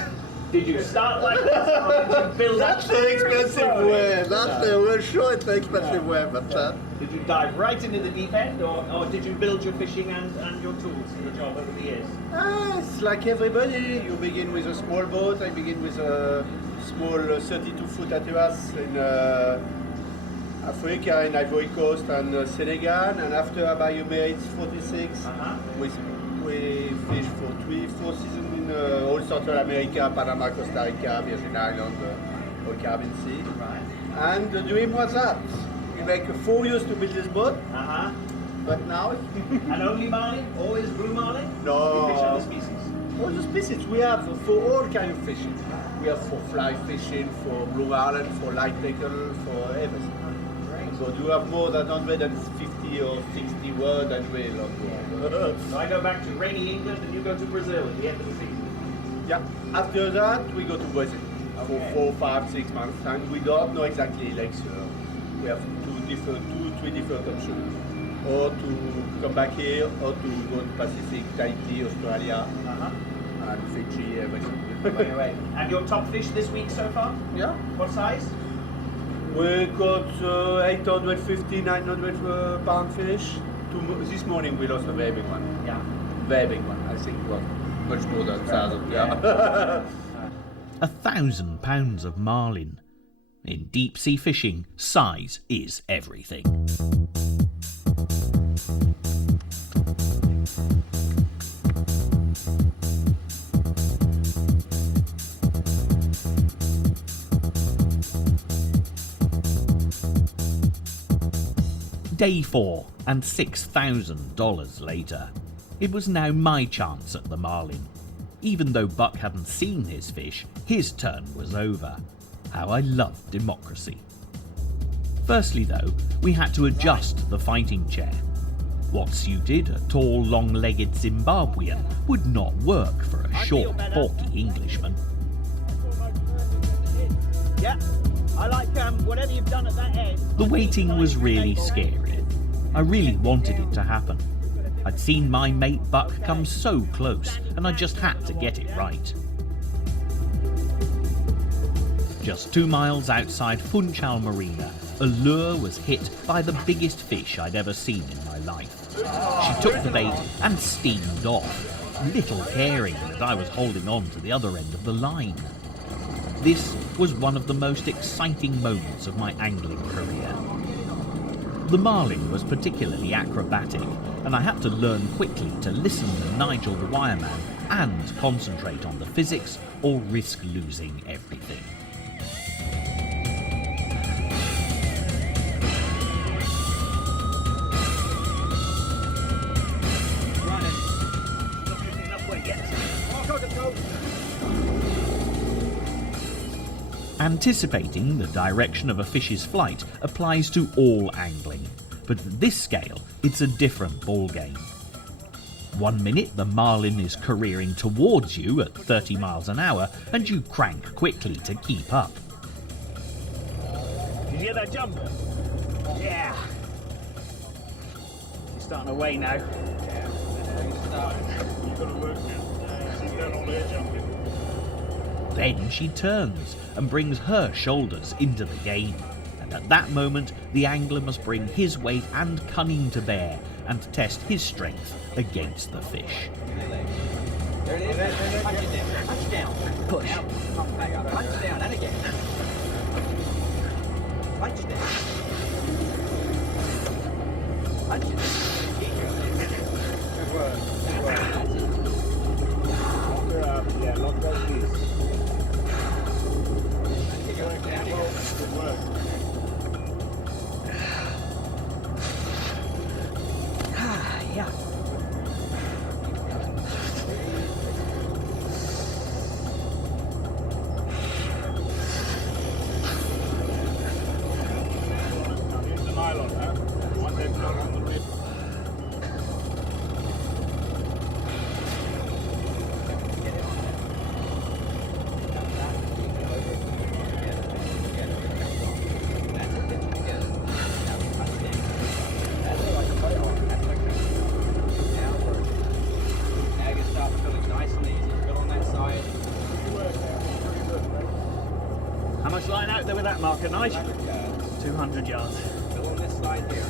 Did you start like this or did you build up? That's the expensive way. That's the real sure it's the expensive way, but Did you dive right into the deep end or did you build your fishing and your tools for the job over the years? it's like everybody. You begin with a small boat. I begin with a small 32-foot Atlas in Africa, in Ivory Coast and Senegal. And after I buy a Merritt's 46, we fish for 3-4 seasons in all Central America, Panama, Costa Rica, Virgin Islands, or Caribbean Sea. Right. And the dream was that. We make 4 years to build this boat, but now And only marlin? Always blue marlin? No. You fish other species? all the species we have for all kind of fishing. We have for fly fishing, for blue marlin, for light tackle, for everything. So you have more than 150 or 60 words and we'll go. So I go back to rainy England and you go to Brazil at the end of the season. Yeah. After that, we go to Brazil for 4, 5, 6 months, and we don't know exactly. Like we have 2, 3 different options, or to come back here, or to go to Pacific, Tahiti, Australia, and Fiji, everything. And your top fish this week so far? Yeah. What size? We caught 850, 900 pound fish. This morning we lost a very big one. Yeah. Very big one. I think it was much more than 1,000. Yeah. 1,000 pounds of marlin. In deep sea fishing, size is everything. Day 4, and $6,000 later. It was now my chance at the marlin. Even though Buck hadn't seen his fish, his turn was over. How I love democracy. Firstly though, we had to adjust the fighting chair. What suited a tall, long-legged Zimbabwean would not work for a short, porky Englishman. Yeah, I like whatever you've done at that end. The waiting was really scary. I really wanted it to happen. I'd seen my mate Buck come so close, and I just had to get it right. Just 2 miles outside Funchal Marina, a lure was hit by the biggest fish I'd ever seen in my life. She took the bait and steamed off, little caring that I was holding on to the other end of the line. This was one of the most exciting moments of my angling career. The marlin was particularly acrobatic, and I had to learn quickly to listen to Nigel the wireman and concentrate on the physics or risk losing everything. Anticipating the direction of a fish's flight applies to all angling, but at this scale it's a different ballgame. 1 minute the marlin is careering towards you at 30 miles an hour and you crank quickly to keep up. Did you hear that jump? Yeah. He's starting away now. You've got to work now. She's down on there jumping. Then she turns and brings her shoulders into the game, and at that moment the angler must bring his weight and cunning to bear and test his strength against the fish. There it is. Punch down. Push. Punch down. And again. Punch down. Punch it. Good work. Yeah, lock those knees. Good work. Yeah. mark at night? 200 yards. Along this side here.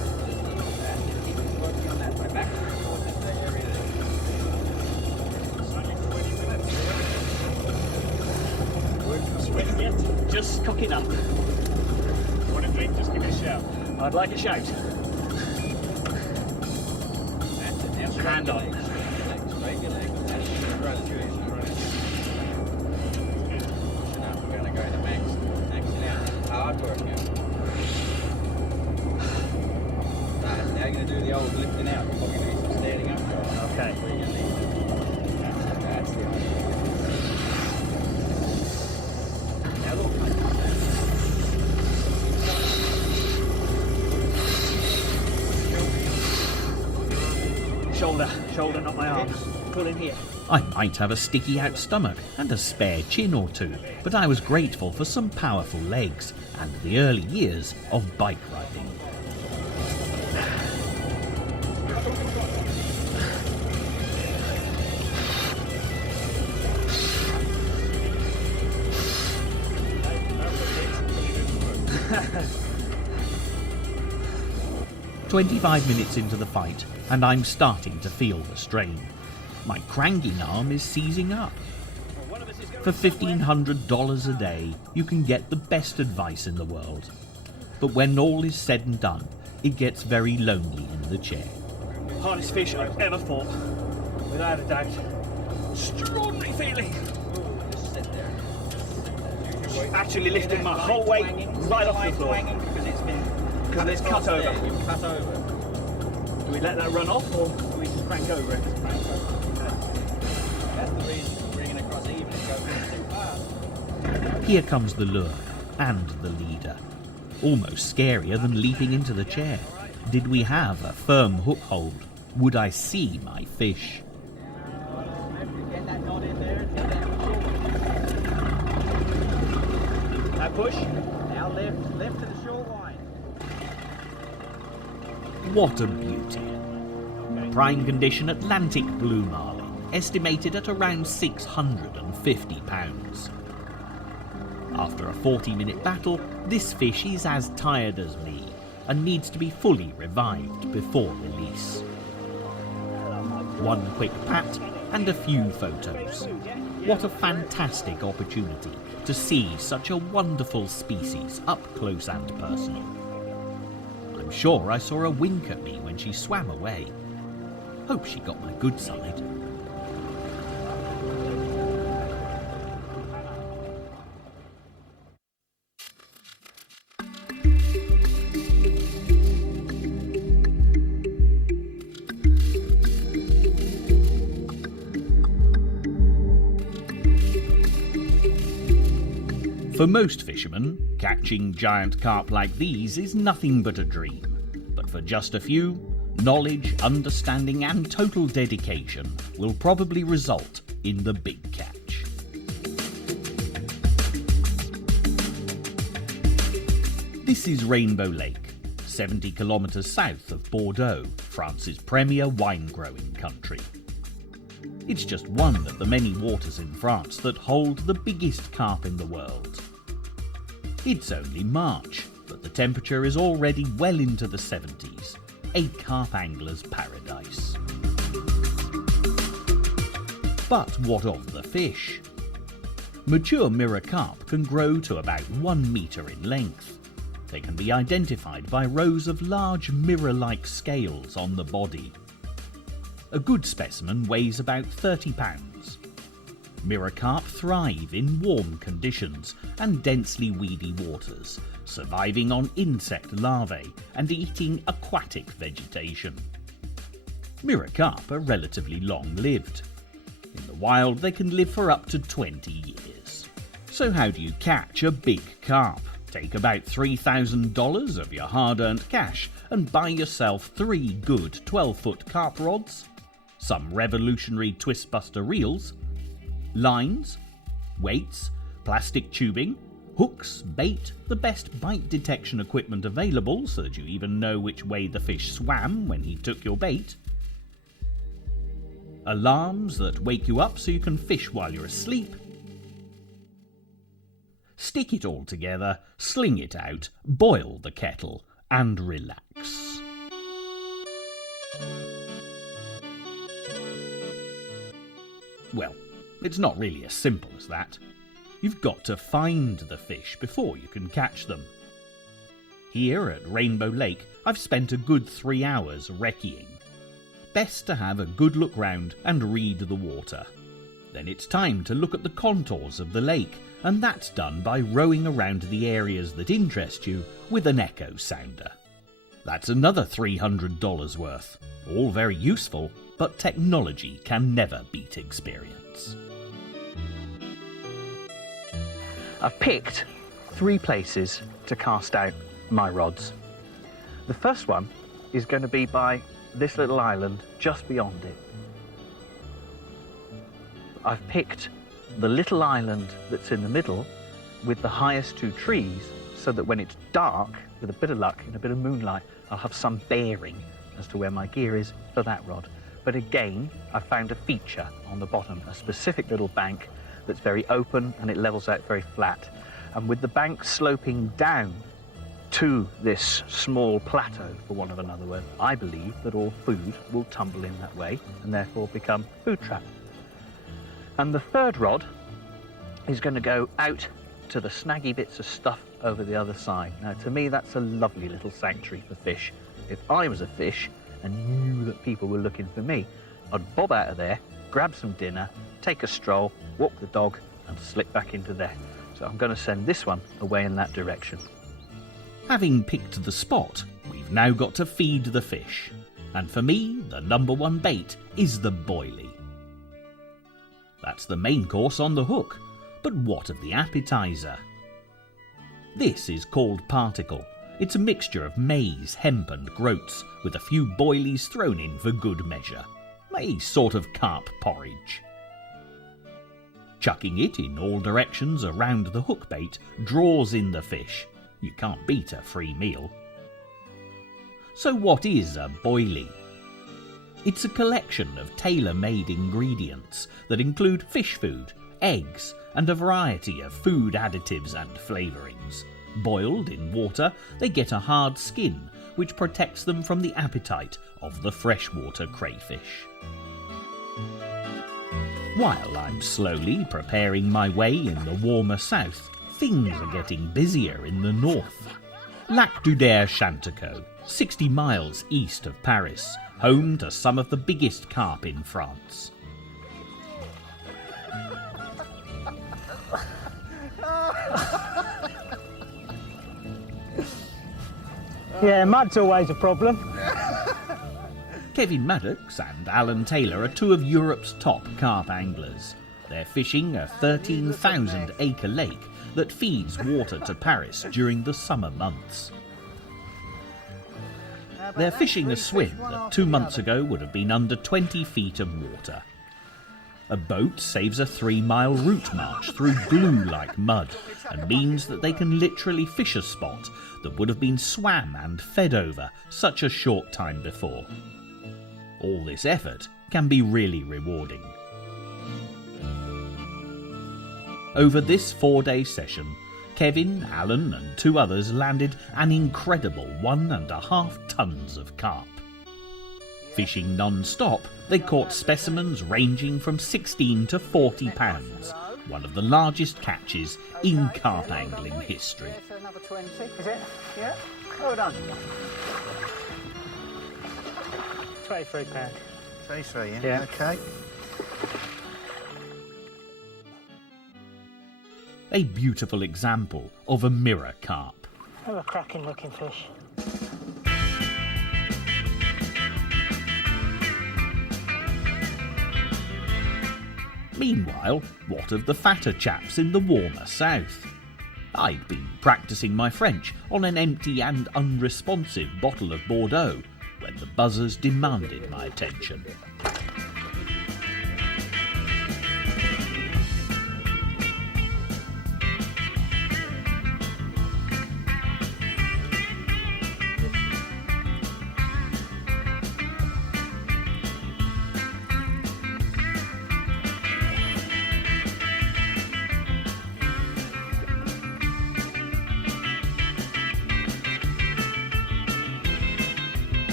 Keep working on that side. Back towards this area. It's only 20 minutes. Sweating yet? Just cocking up. Want a drink? Just give me a shout. I'd like a shout. That's it. Now Hand on. Straight your legs. That's it. Right, that's it. Pushing up. We're going to go to max. Max it out. Hard work now. Now you're going to do the old lifting out. We're going to do some standing up. Okay. Where you're going to leave. That's the idea. Now look. Shoulder, not my arms. Pull in here. I might have a sticky out stomach and a spare chin or two, but I was grateful for some powerful legs and the early years of bike riding. "25 minutes into the fight, and I'm starting to feel the strain. My cranking arm is seizing up. For $1,500 a day, you can get the best advice in the world. But when all is said and done, it gets very lonely in the chair. Hardest fish I've ever fought. Without a doubt. Extraordinary feeling. Just sit there. Actually lifting my whole weight right off the floor. Because it's been Because it's cut over. there, you've cut over. Do we let that run off or do we just crank over it? That's the reason for bringing across even. It goes too fast. Here comes the lure and the leader. Almost scarier than leaping into the chair. Did we have a firm hook hold? Would I see my fish? Get that knot in there. Get that short. Now push. Now left to the shoreline. What a beauty. Prime condition Atlantic blue marlin, estimated at around 650 pounds. After a 40-minute battle, this fish is as tired as me and needs to be fully revived before release. One quick pat and a few photos. What a fantastic opportunity to see such a wonderful species up close and personal. I'm sure I saw her wink at me when she swam away. Hope she got my good side. For most fishermen, catching giant carp like these is nothing but a dream. But for just a few, knowledge, understanding and total dedication will probably result in the big catch. This is Rainbow Lake, 70 kilometres south of Bordeaux, France's premier wine-growing country. It's just one of the many waters in France that hold the biggest carp in the world. It's only March, but the temperature is already well into the 70s, a carp angler's paradise. But what of the fish? Mature mirror carp can grow to about 1 metre in length. They can be identified by rows of large mirror-like scales on the body. A good specimen weighs about 30 pounds. Mirror carp thrive in warm conditions and densely weedy waters, surviving on insect larvae and eating aquatic vegetation. Mirror carp are relatively long-lived. In the wild, they can live for up to 20 years. So how do you catch a big carp? Take about $3,000 of your hard-earned cash and buy yourself 3 good 12-foot carp rods, some revolutionary twist-buster reels, lines, weights, plastic tubing, hooks, bait, the best bite detection equipment available so that you even know which way the fish swam when he took your bait, alarms that wake you up so you can fish while you're asleep, Stick it all together, sling it out, boil the kettle, and relax. Well, it's not really as simple as that. You've got to find the fish before you can catch them. Here at Rainbow Lake, I've spent a good 3 hours recceing. Best to have a good look round and read the water. Then it's time to look at the contours of the lake, and that's done by rowing around the areas that interest you with an echo sounder. That's another $300 worth. All very useful, but technology can never beat experience. I've picked 3 places to cast out my rods. The first one is going to be by this little island just beyond it. I've picked the little island that's in the middle with the highest 2 trees so that when it's dark, with a bit of luck and a bit of moonlight, I'll have some bearing as to where my gear is for that rod. But again, I found a feature on the bottom, a specific little bank that's very open and it levels out very flat. And with the bank sloping down to this small plateau, for want of another word, I believe that all food will tumble in that way and therefore become food trap. And the third rod is going to go out to the snaggy bits of stuff over the other side. Now, to me, that's a lovely little sanctuary for fish. If I was a fish and knew that people were looking for me, I'd bob out of there, grab some dinner, take a stroll, walk the dog, and slip back into there. So I'm going to send this one away in that direction. Having picked the spot, we've now got to feed the fish. And for me, the number 1 bait is the boilie. That's the main course on the hook, but what of the appetizer? This is called particle. It's a mixture of maize, hemp and groats, with a few boilies thrown in for good measure. A sort of carp porridge. Chucking it in all directions around the hook bait draws in the fish. You can't beat a free meal. So what is a boilie? It's a collection of tailor-made ingredients that include fish food, eggs, and a variety of food additives and flavourings. Boiled in water, they get a hard skin, which protects them from the appetite of the freshwater crayfish. While I'm slowly preparing my way in the warmer south, things are getting busier in the north. Lac du Der Chantecoq, 60 miles east of Paris, home to some of the biggest carp in France. Yeah, mud's always a problem. Kevin Maddox and Alan Taylor are 2 of Europe's top carp anglers. They're fishing a 13,000-acre lake that feeds water to Paris during the summer months. They're fishing a swim that 2 months ago would have been under 20 feet of water. A boat saves a 3-mile route march through glue-like mud and means that they can literally fish a spot that would have been swam and fed over such a short time before. All this effort can be really rewarding. Over this 4-day session, Kevin, Alan and 2 others landed an incredible 1.5 tons of carp. Fishing non-stop, they caught specimens ranging from 16 to 40 pounds, one of the largest catches in carp angling history. Another 20, is it? Yeah? Well done. 23 pound. 23, yeah? Yeah. Okay. A beautiful example of a mirror carp. Oh, a cracking looking fish. Meanwhile, what of the fatter chaps in the warmer south? I'd been practising my French on an empty and unresponsive bottle of Bordeaux when the buzzers demanded my attention.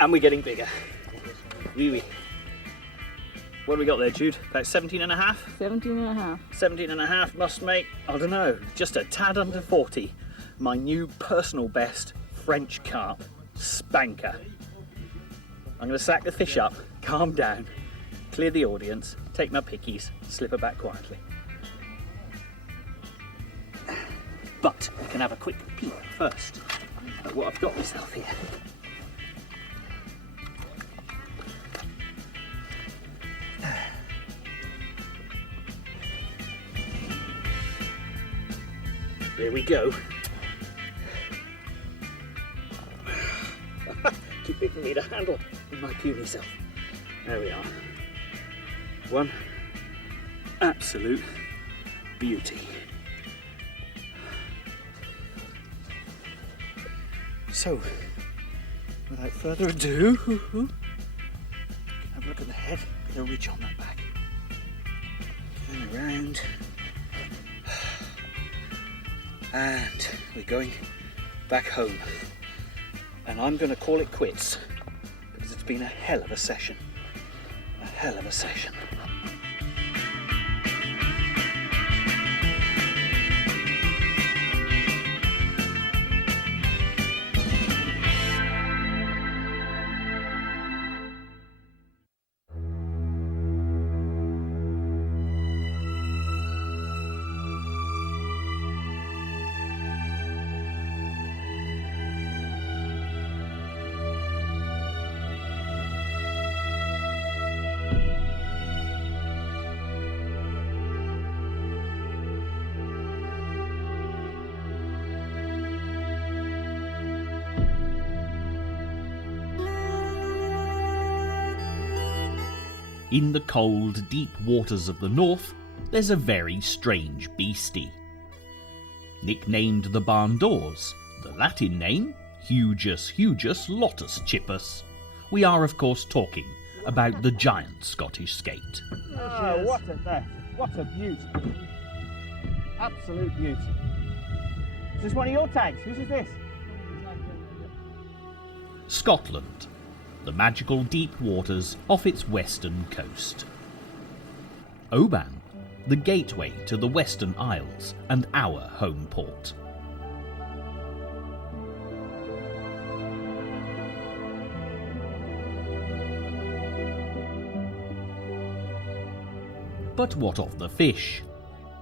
And we're getting bigger. Wee wee. What do we got there, Jude? About 17 and a half? 17 and a half. 17 and a half must make, I don't know, just a tad under 40. My new personal best French carp, Spanker. I'm going to sack the fish up, calm down, clear the audience, take my pickies, slip her back quietly. But we can have a quick peek first at what I've got myself here. Here we go. Too big for me to handle with my puny self. There we are. One absolute beauty. So, without further ado, have a look at the head, get a reach on that back. Turn around. And we're going back home. And I'm going to call it quits because it's been a hell of a session. A hell of a session. In the cold, deep waters of the north, there's a very strange beastie. Nicknamed the barn doors, the Latin name, Hugus lotus chippus. We are, of course, talking about the giant Scottish skate. Oh, what a mess. What a beauty. Absolute beauty. Is this one of your tanks? Whose is this? Scotland, the magical deep waters off its western coast. Oban, the gateway to the Western Isles and our home port. But what of the fish?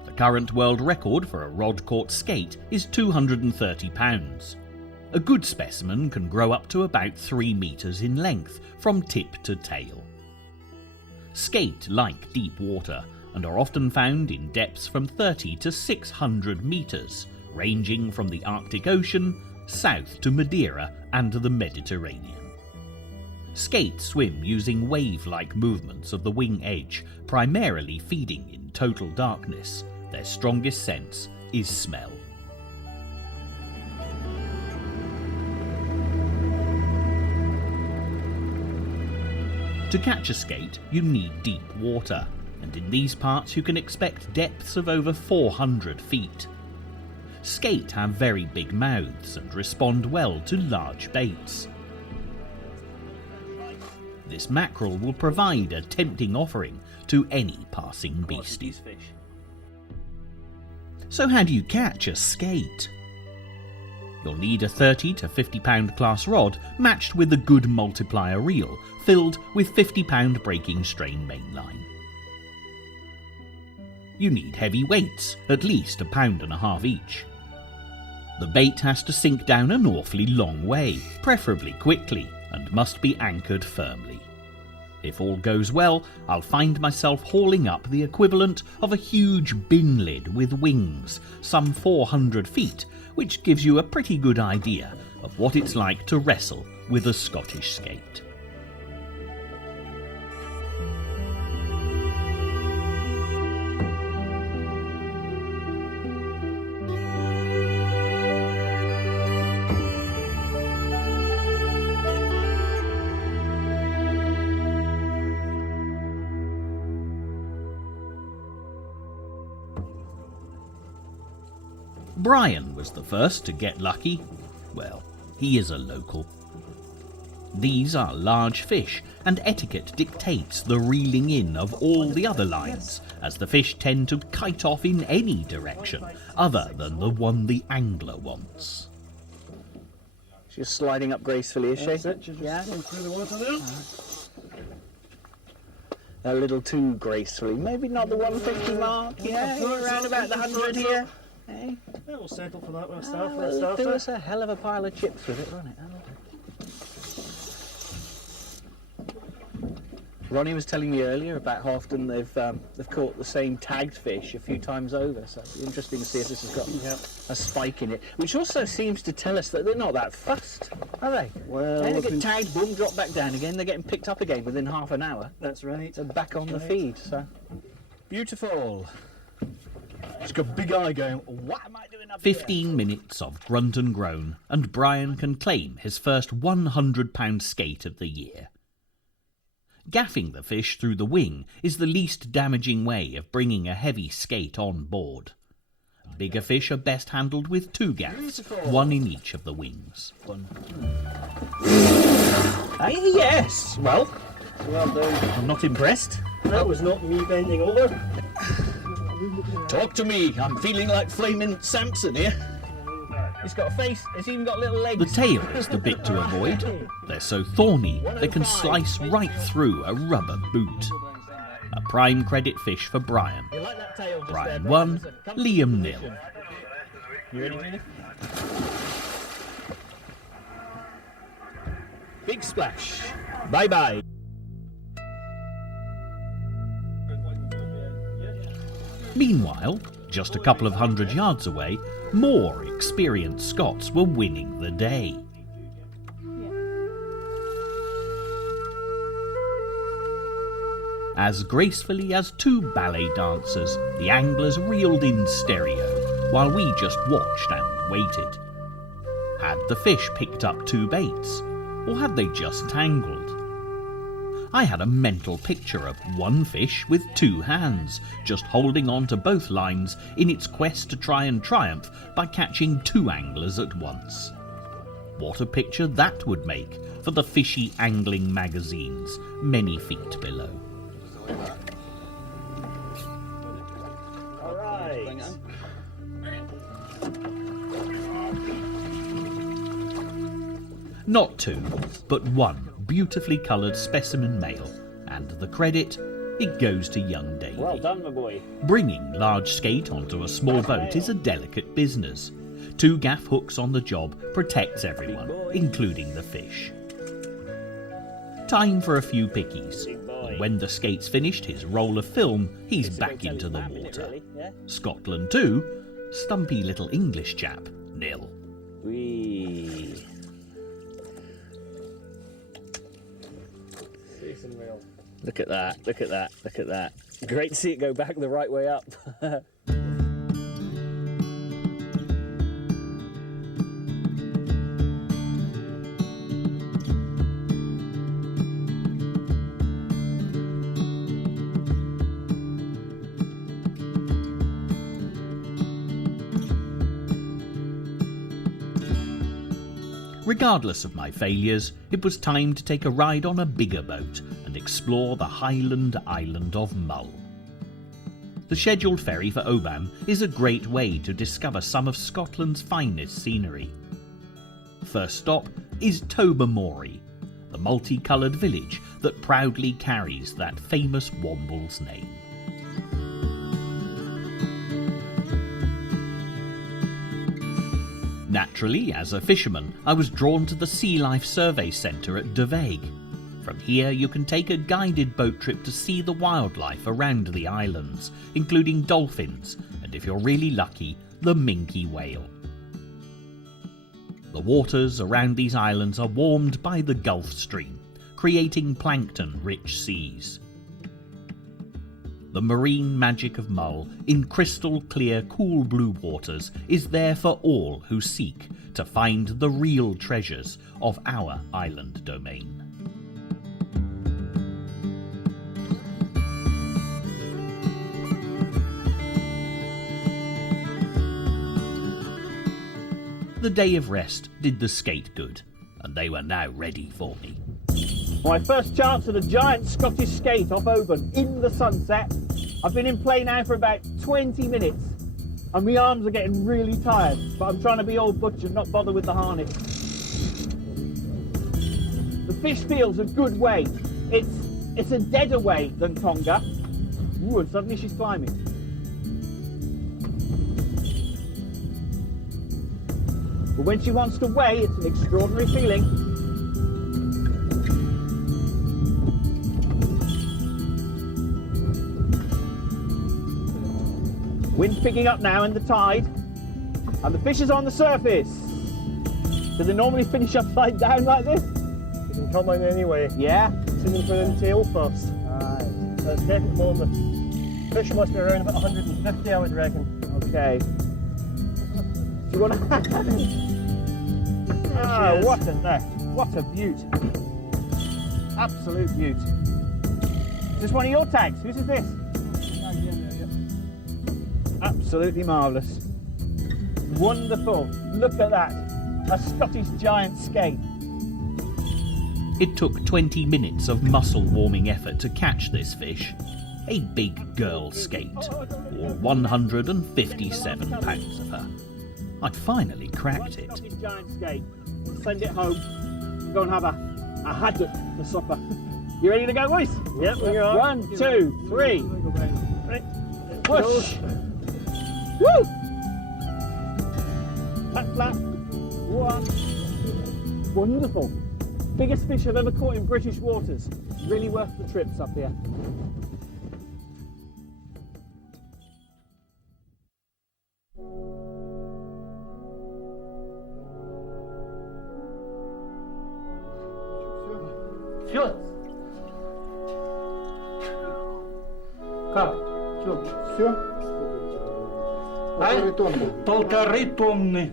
The current world record for a rod-caught skate is 230 pounds. A good specimen can grow up to about 3 metres in length from tip to tail. Skate like deep water and are often found in depths from 30 to 600 metres, ranging from the Arctic Ocean south to Madeira and the Mediterranean. Skate swim using wave-like movements of the wing edge, primarily feeding in total darkness. Their strongest sense is smell. To catch a skate, you need deep water, and in these parts you can expect depths of over 400 feet. Skate have very big mouths and respond well to large baits. This mackerel will provide a tempting offering to any passing beastie. So how do you catch a skate? You'll need a 30 to 50 pound class rod matched with a good multiplier reel filled with 50 pound breaking strain mainline. You need heavy weights, at least 1.5 pounds each. The bait has to sink down an awfully long way, preferably quickly, and must be anchored firmly. If all goes well, I'll find myself hauling up the equivalent of a huge bin lid with wings, some 400 feet, which gives you a pretty good idea of what it's like to wrestle with a Scottish skate. Brian was the first to get lucky. Well, he is a local. These are large fish, and etiquette dictates the reeling in of all the other lines, as the fish tend to kite off in any direction other than the one the angler wants. She's sliding up gracefully, is she? That's it, just Yeah. go through the water there. A little too gracefully. Maybe not the 150 mark, yeah? Around about the 100 here. Eh? Yeah, we'll settle for that. We'll Oh, start for well, it. do us a hell of a pile of chips with it, won't it? Ronnie was telling me earlier about how often they've caught the same tagged fish a few times over, so it'll be interesting to see if this has got a spike in it, which also seems to tell us that they're not that fussed, are they? Well, They get tagged, boom, drop back down again, they're getting picked up again within half an hour. that's right. They're back on the right. feed, so. Beautiful. She's got a big eye going, what am I doing up 15 minutes of grunt and groan, and Brian can claim his first £100 skate of the year. Gaffing the fish through the wing is the least damaging way of bringing a heavy skate on board. Bigger fish are best handled with 2 gaffs, one in each of the wings. Yes! Well, Well done. I'm not impressed. That was not me bending over. Talk to me. I'm feeling like flaming Samson here. It's got a face. It's even got little legs. The tail is the bit to avoid. They're so thorny they can slice right through a rubber boot. A prime credit fish for Brian. You like that tail just Brian there, 1, Brian? Come Liam to 0. You ready, Junior? Big splash. Bye-bye. Meanwhile, just a couple of 100 yards away, more experienced Scots were winning the day. As gracefully as 2 ballet dancers, the anglers reeled in stereo, while we just watched and waited. Had the fish picked up 2 baits, or had they just tangled? I had a mental picture of one fish with 2 hands, just holding on to both lines in its quest to try and triumph by catching 2 anglers at once. What a picture that would make for the fishy angling magazines many feet below. All right. Not 2, but 1 beautifully coloured specimen male, and the credit, it goes to young Davy. Well done, my boy. Bringing large skate onto a small boat is a delicate business. 2 gaff hooks on the job protects everyone, including the fish. Time for a few pickies. And when the skate's finished his roll of film, he's back into the water. Scotland 2, stumpy little English chap, 0. Wee. Look at that, look at that, look at that. Great to see it go back the right way up. Regardless of my failures, it was time to take a ride on a bigger boat and explore the Highland island of Mull. The scheduled ferry for Oban is a great way to discover some of Scotland's finest scenery. First stop is Tobermory, the multicoloured village that proudly carries that famous Womble's name. Naturally, as a fisherman, I was drawn to the Sea Life Survey Centre at Deveg. From here you can take a guided boat trip to see the wildlife around the islands, including dolphins, and if you're really lucky, the minke whale. The waters around these islands are warmed by the Gulf Stream, creating plankton-rich seas. The marine magic of Mull, in crystal clear, cool blue waters, is there for all who seek to find the real treasures of our island domain. The day of rest did the skate good, and they were now ready for me. My first chance at a giant Scottish skate off Oban in the sunset. I've been in play now for about 20 minutes and my arms are getting really tired, but I'm trying to be old butch and not bother with the harness. The fish feels a good weight. It's a deader weight than Tonga. Ooh, and suddenly she's climbing. But when she wants to weigh, it's an extraordinary feeling. Wind's picking up now and the tide, and the fish is on the surface. Do they normally finish upside down like this? You can come in anyway. Yeah? Swimming for the tail first. Right. So it's definitely more than the fish must be around about 150, I would reckon. Okay. Do you want to... Ah, what a net. What a beaut. Absolute beaut. Is this one of your tags? Whose is this? Absolutely marvellous. Wonderful. Look at that. A Scottish giant skate. It took 20 minutes of muscle-warming effort to catch this fish. A big girl skate, or 157 pounds of her. I'd finally cracked it. Scottish giant skate. Send it home. Go and have a haddock for supper. You ready to go, boys? Yep, we are. 1, 2, 3. Right. Push. Woo! Flat, flat. One. Wonderful. Biggest fish I've ever caught in British waters. Really worth the trips up here. Все. Как? Что? Все? Полторы тонны. 1,5 тонны.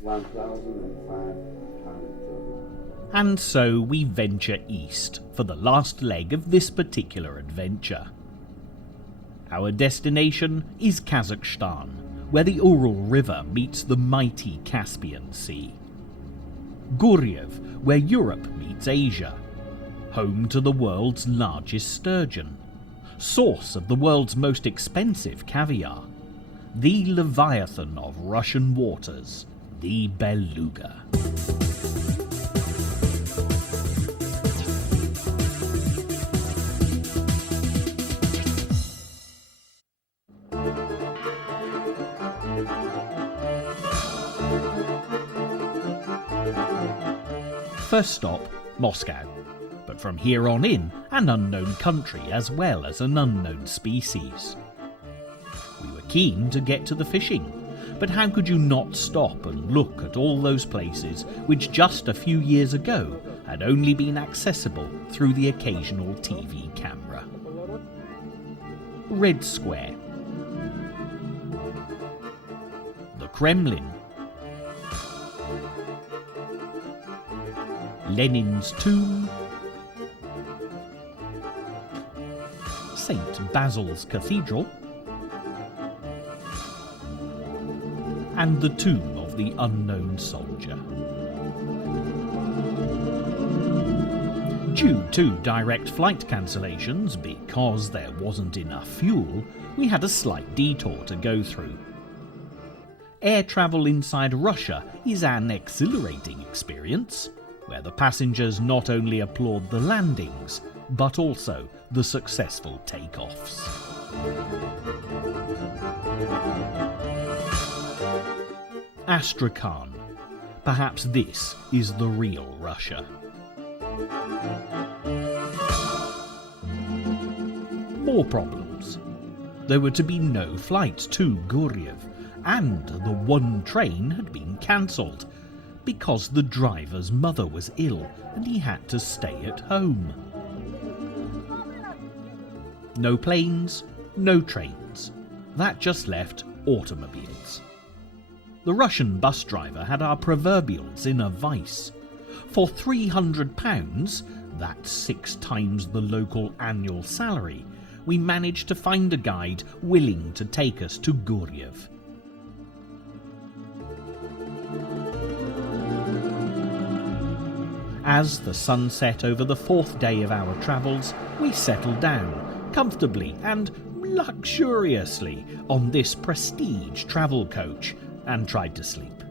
1,005 pounds. And so we venture east for the last leg of this particular adventure. Our destination is Kazakhstan, where the Ural River meets the mighty Caspian Sea. Guryev, where Europe meets Asia. Home to the world's largest sturgeon. Source of the world's most expensive caviar. The Leviathan of Russian waters, the Beluga. First stop, Moscow. But from here on in, an unknown country as well as an unknown species. We were keen to get to the fishing, but how could you not stop and look at all those places which just a few years ago had only been accessible through the occasional TV camera? Red Square, the Kremlin, Lenin's tomb, St. Basil's Cathedral, and the tomb of the unknown soldier. Due to direct flight cancellations, because there wasn't enough fuel, we had a slight detour to go through. Air travel inside Russia is an exhilarating experience, where the passengers not only applaud the landings, but also the successful takeoffs. Astrakhan. Perhaps this is the real Russia. More problems. There were to be no flights to Guryev, and the one train had been cancelled because the driver's mother was ill and he had to stay at home. No planes, no trains. That just left automobiles. The Russian bus driver had our proverbials in a vice. For £300, that's 6 times the local annual salary, we managed to find a guide willing to take us to Guryev. As the sun set over the 4th day of our travels, we settled down, comfortably and luxuriously, on this prestige travel coach and tried to sleep.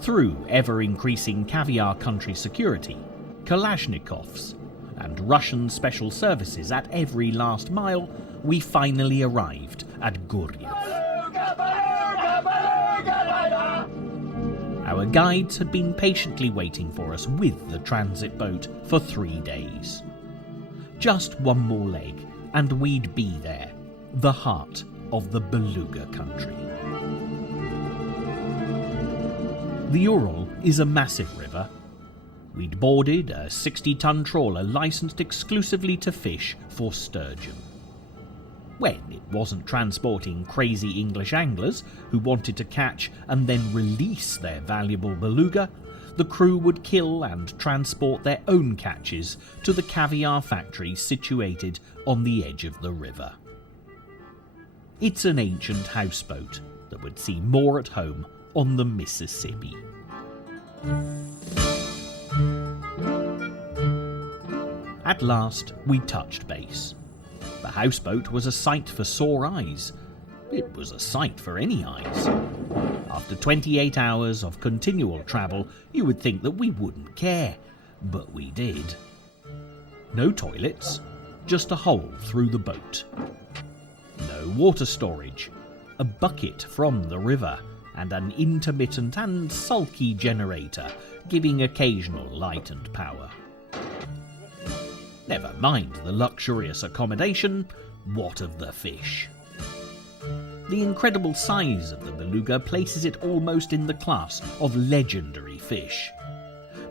Through ever-increasing caviar country security, Kalashnikovs, and Russian special services at every last mile, we finally arrived at Guryev. Our guides had been patiently waiting for us with the transit boat for 3 days. Just one more leg, and we'd be there, the heart of the Beluga country. The Ural is a massive river. We'd boarded a 60-ton trawler licensed exclusively to fish for sturgeon. When it wasn't transporting crazy English anglers who wanted to catch and then release their valuable beluga, the crew would kill and transport their own catches to the caviar factory situated on the edge of the river. It's an ancient houseboat that would see more at home on the Mississippi. At last, we touched base. The houseboat was a sight for sore eyes. It was a sight for any eyes. After 28 hours of continual travel, you would think that we wouldn't care, but we did. No toilets, just a hole through the boat. No water storage, a bucket from the river, and an intermittent and sulky generator, giving occasional light and power. Never mind the luxurious accommodation, what of the fish? The incredible size of the beluga places it almost in the class of legendary fish.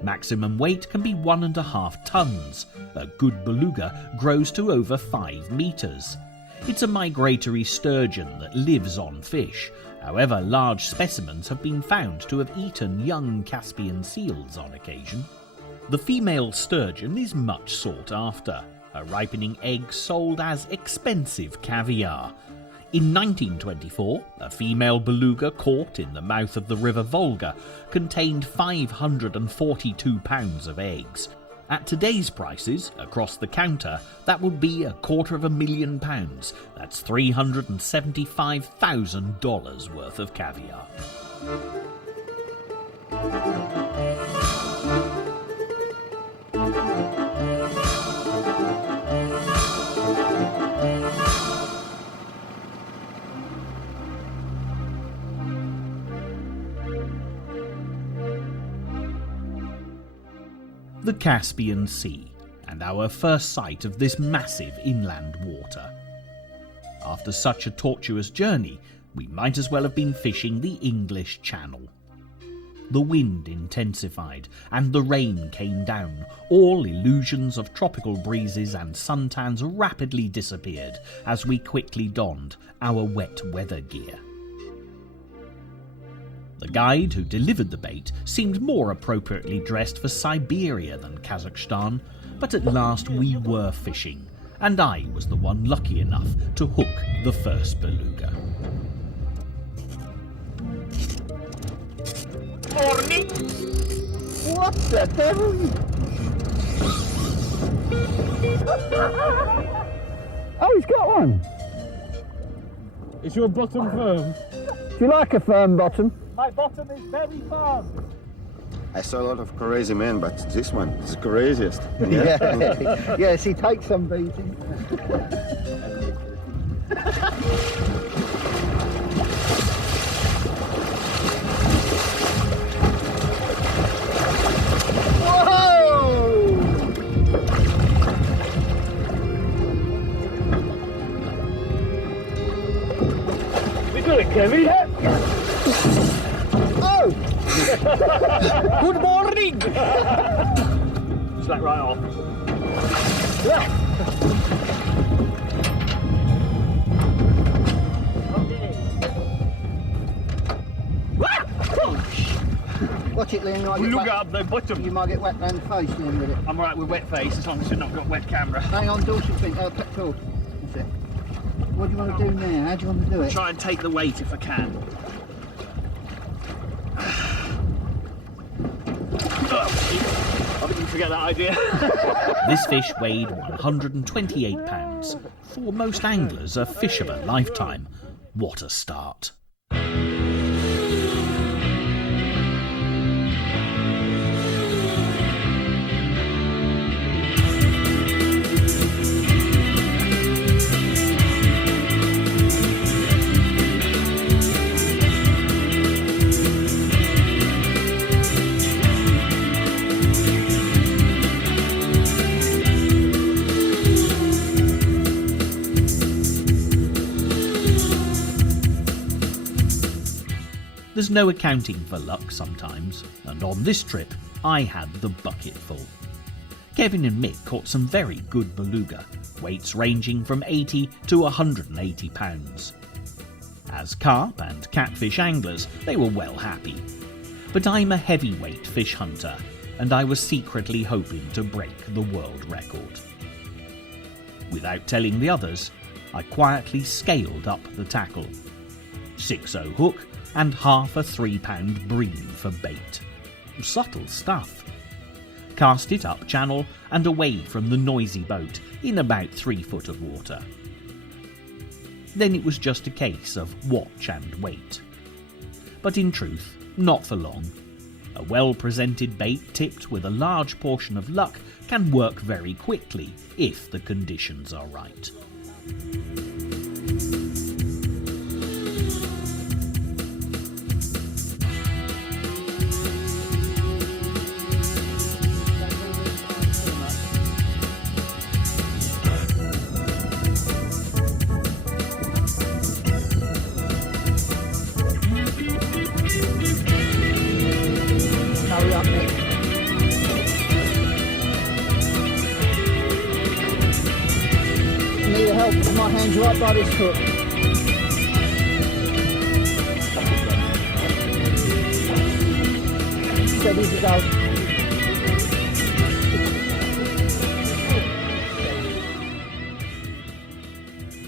Maximum weight can be 1.5 tons. A good beluga grows to over 5 meters. It's a migratory sturgeon that lives on fish. However, large specimens have been found to have eaten young Caspian seals on occasion. The female sturgeon is much sought after, her ripening eggs sold as expensive caviar. In 1924, a female beluga caught in the mouth of the River Volga contained 542 pounds of eggs. At today's prices, across the counter, that would be £250,000. That's $375,000 worth of caviar. The Caspian Sea, and our first sight of this massive inland water. After such a tortuous journey, we might as well have been fishing the English Channel. The wind intensified, and the rain came down. All illusions of tropical breezes and suntans rapidly disappeared as we quickly donned our wet weather gear. The guide who delivered the bait seemed more appropriately dressed for Siberia than Kazakhstan, but at last we were fishing, and I was the one lucky enough to hook the first beluga. Morning! What the devil? Oh, he's got one! Is your bottom firm? Do you like a firm bottom? My bottom is very firm. I saw a lot of crazy men, but this one is the craziest. Yeah. Yes, he takes some beating. We got it, Kevin. Oh! Good morning! Slack right off. Watch it, Liam. Look up the bottom. You might get wet round the face, Liam, with it. I'm alright with wet face as long as you've not got wet camera. Hang on, dorsal fin, pectoral. That's it. What do you want to do now? How do you want to do it? Try and take the weight if I can. I've been forget that idea. This fish weighed 128 pounds. For most anglers, a fish of a lifetime. What a start. There's no accounting for luck sometimes, and on this trip I had the bucket full. Kevin and Mick caught some very good beluga, weights ranging from 80 to 180 pounds. As carp and catfish anglers, they were well happy. But I'm a heavyweight fish hunter, and I was secretly hoping to break the world record. Without telling the others, I quietly scaled up the tackle. 6/0 hook and half a 3-pound bream for bait. Subtle stuff. Cast it up channel and away from the noisy boat in about 3 foot of water. Then it was just a case of watch and wait. But in truth, not for long. A well-presented bait tipped with a large portion of luck can work very quickly if the conditions are right. Hurry up, Nick. Need your help, my hands are up by this hook. Steady as you go.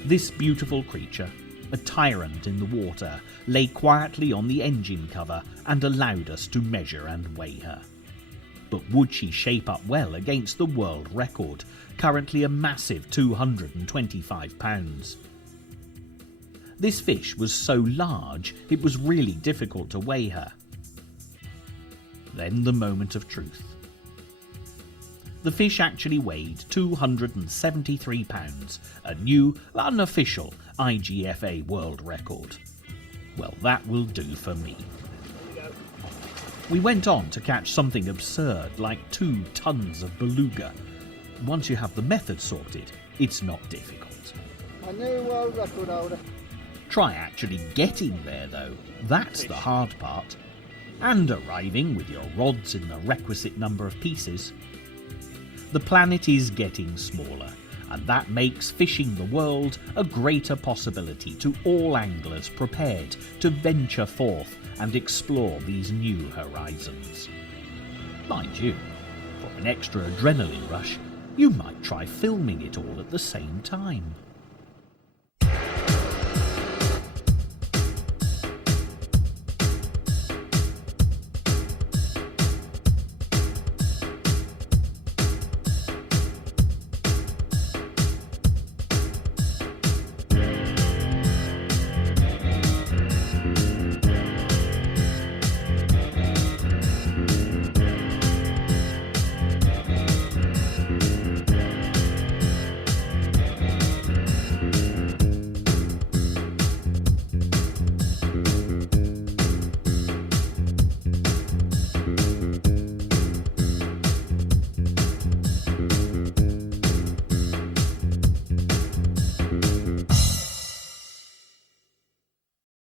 This beautiful creature, a tyrant in the water, lay quietly on the engine cover and allowed us to measure and weigh her. But would she shape up well against the world record, currently a massive 225 pounds? This fish was so large it was really difficult to weigh her. Then the moment of truth. The fish actually weighed 273 pounds, a new, unofficial IGFA world record. Well, that will do for me. We went on to catch something absurd like 2 tons of beluga. Once you have the method sorted, it's not difficult. A new world record holder. Try actually getting there though, that's the hard part. And arriving with your rods in the requisite number of pieces. The planet is getting smaller, and that makes fishing the world a greater possibility to all anglers prepared to venture forth and explore these new horizons. Mind you, for an extra adrenaline rush, you might try filming it all at the same time.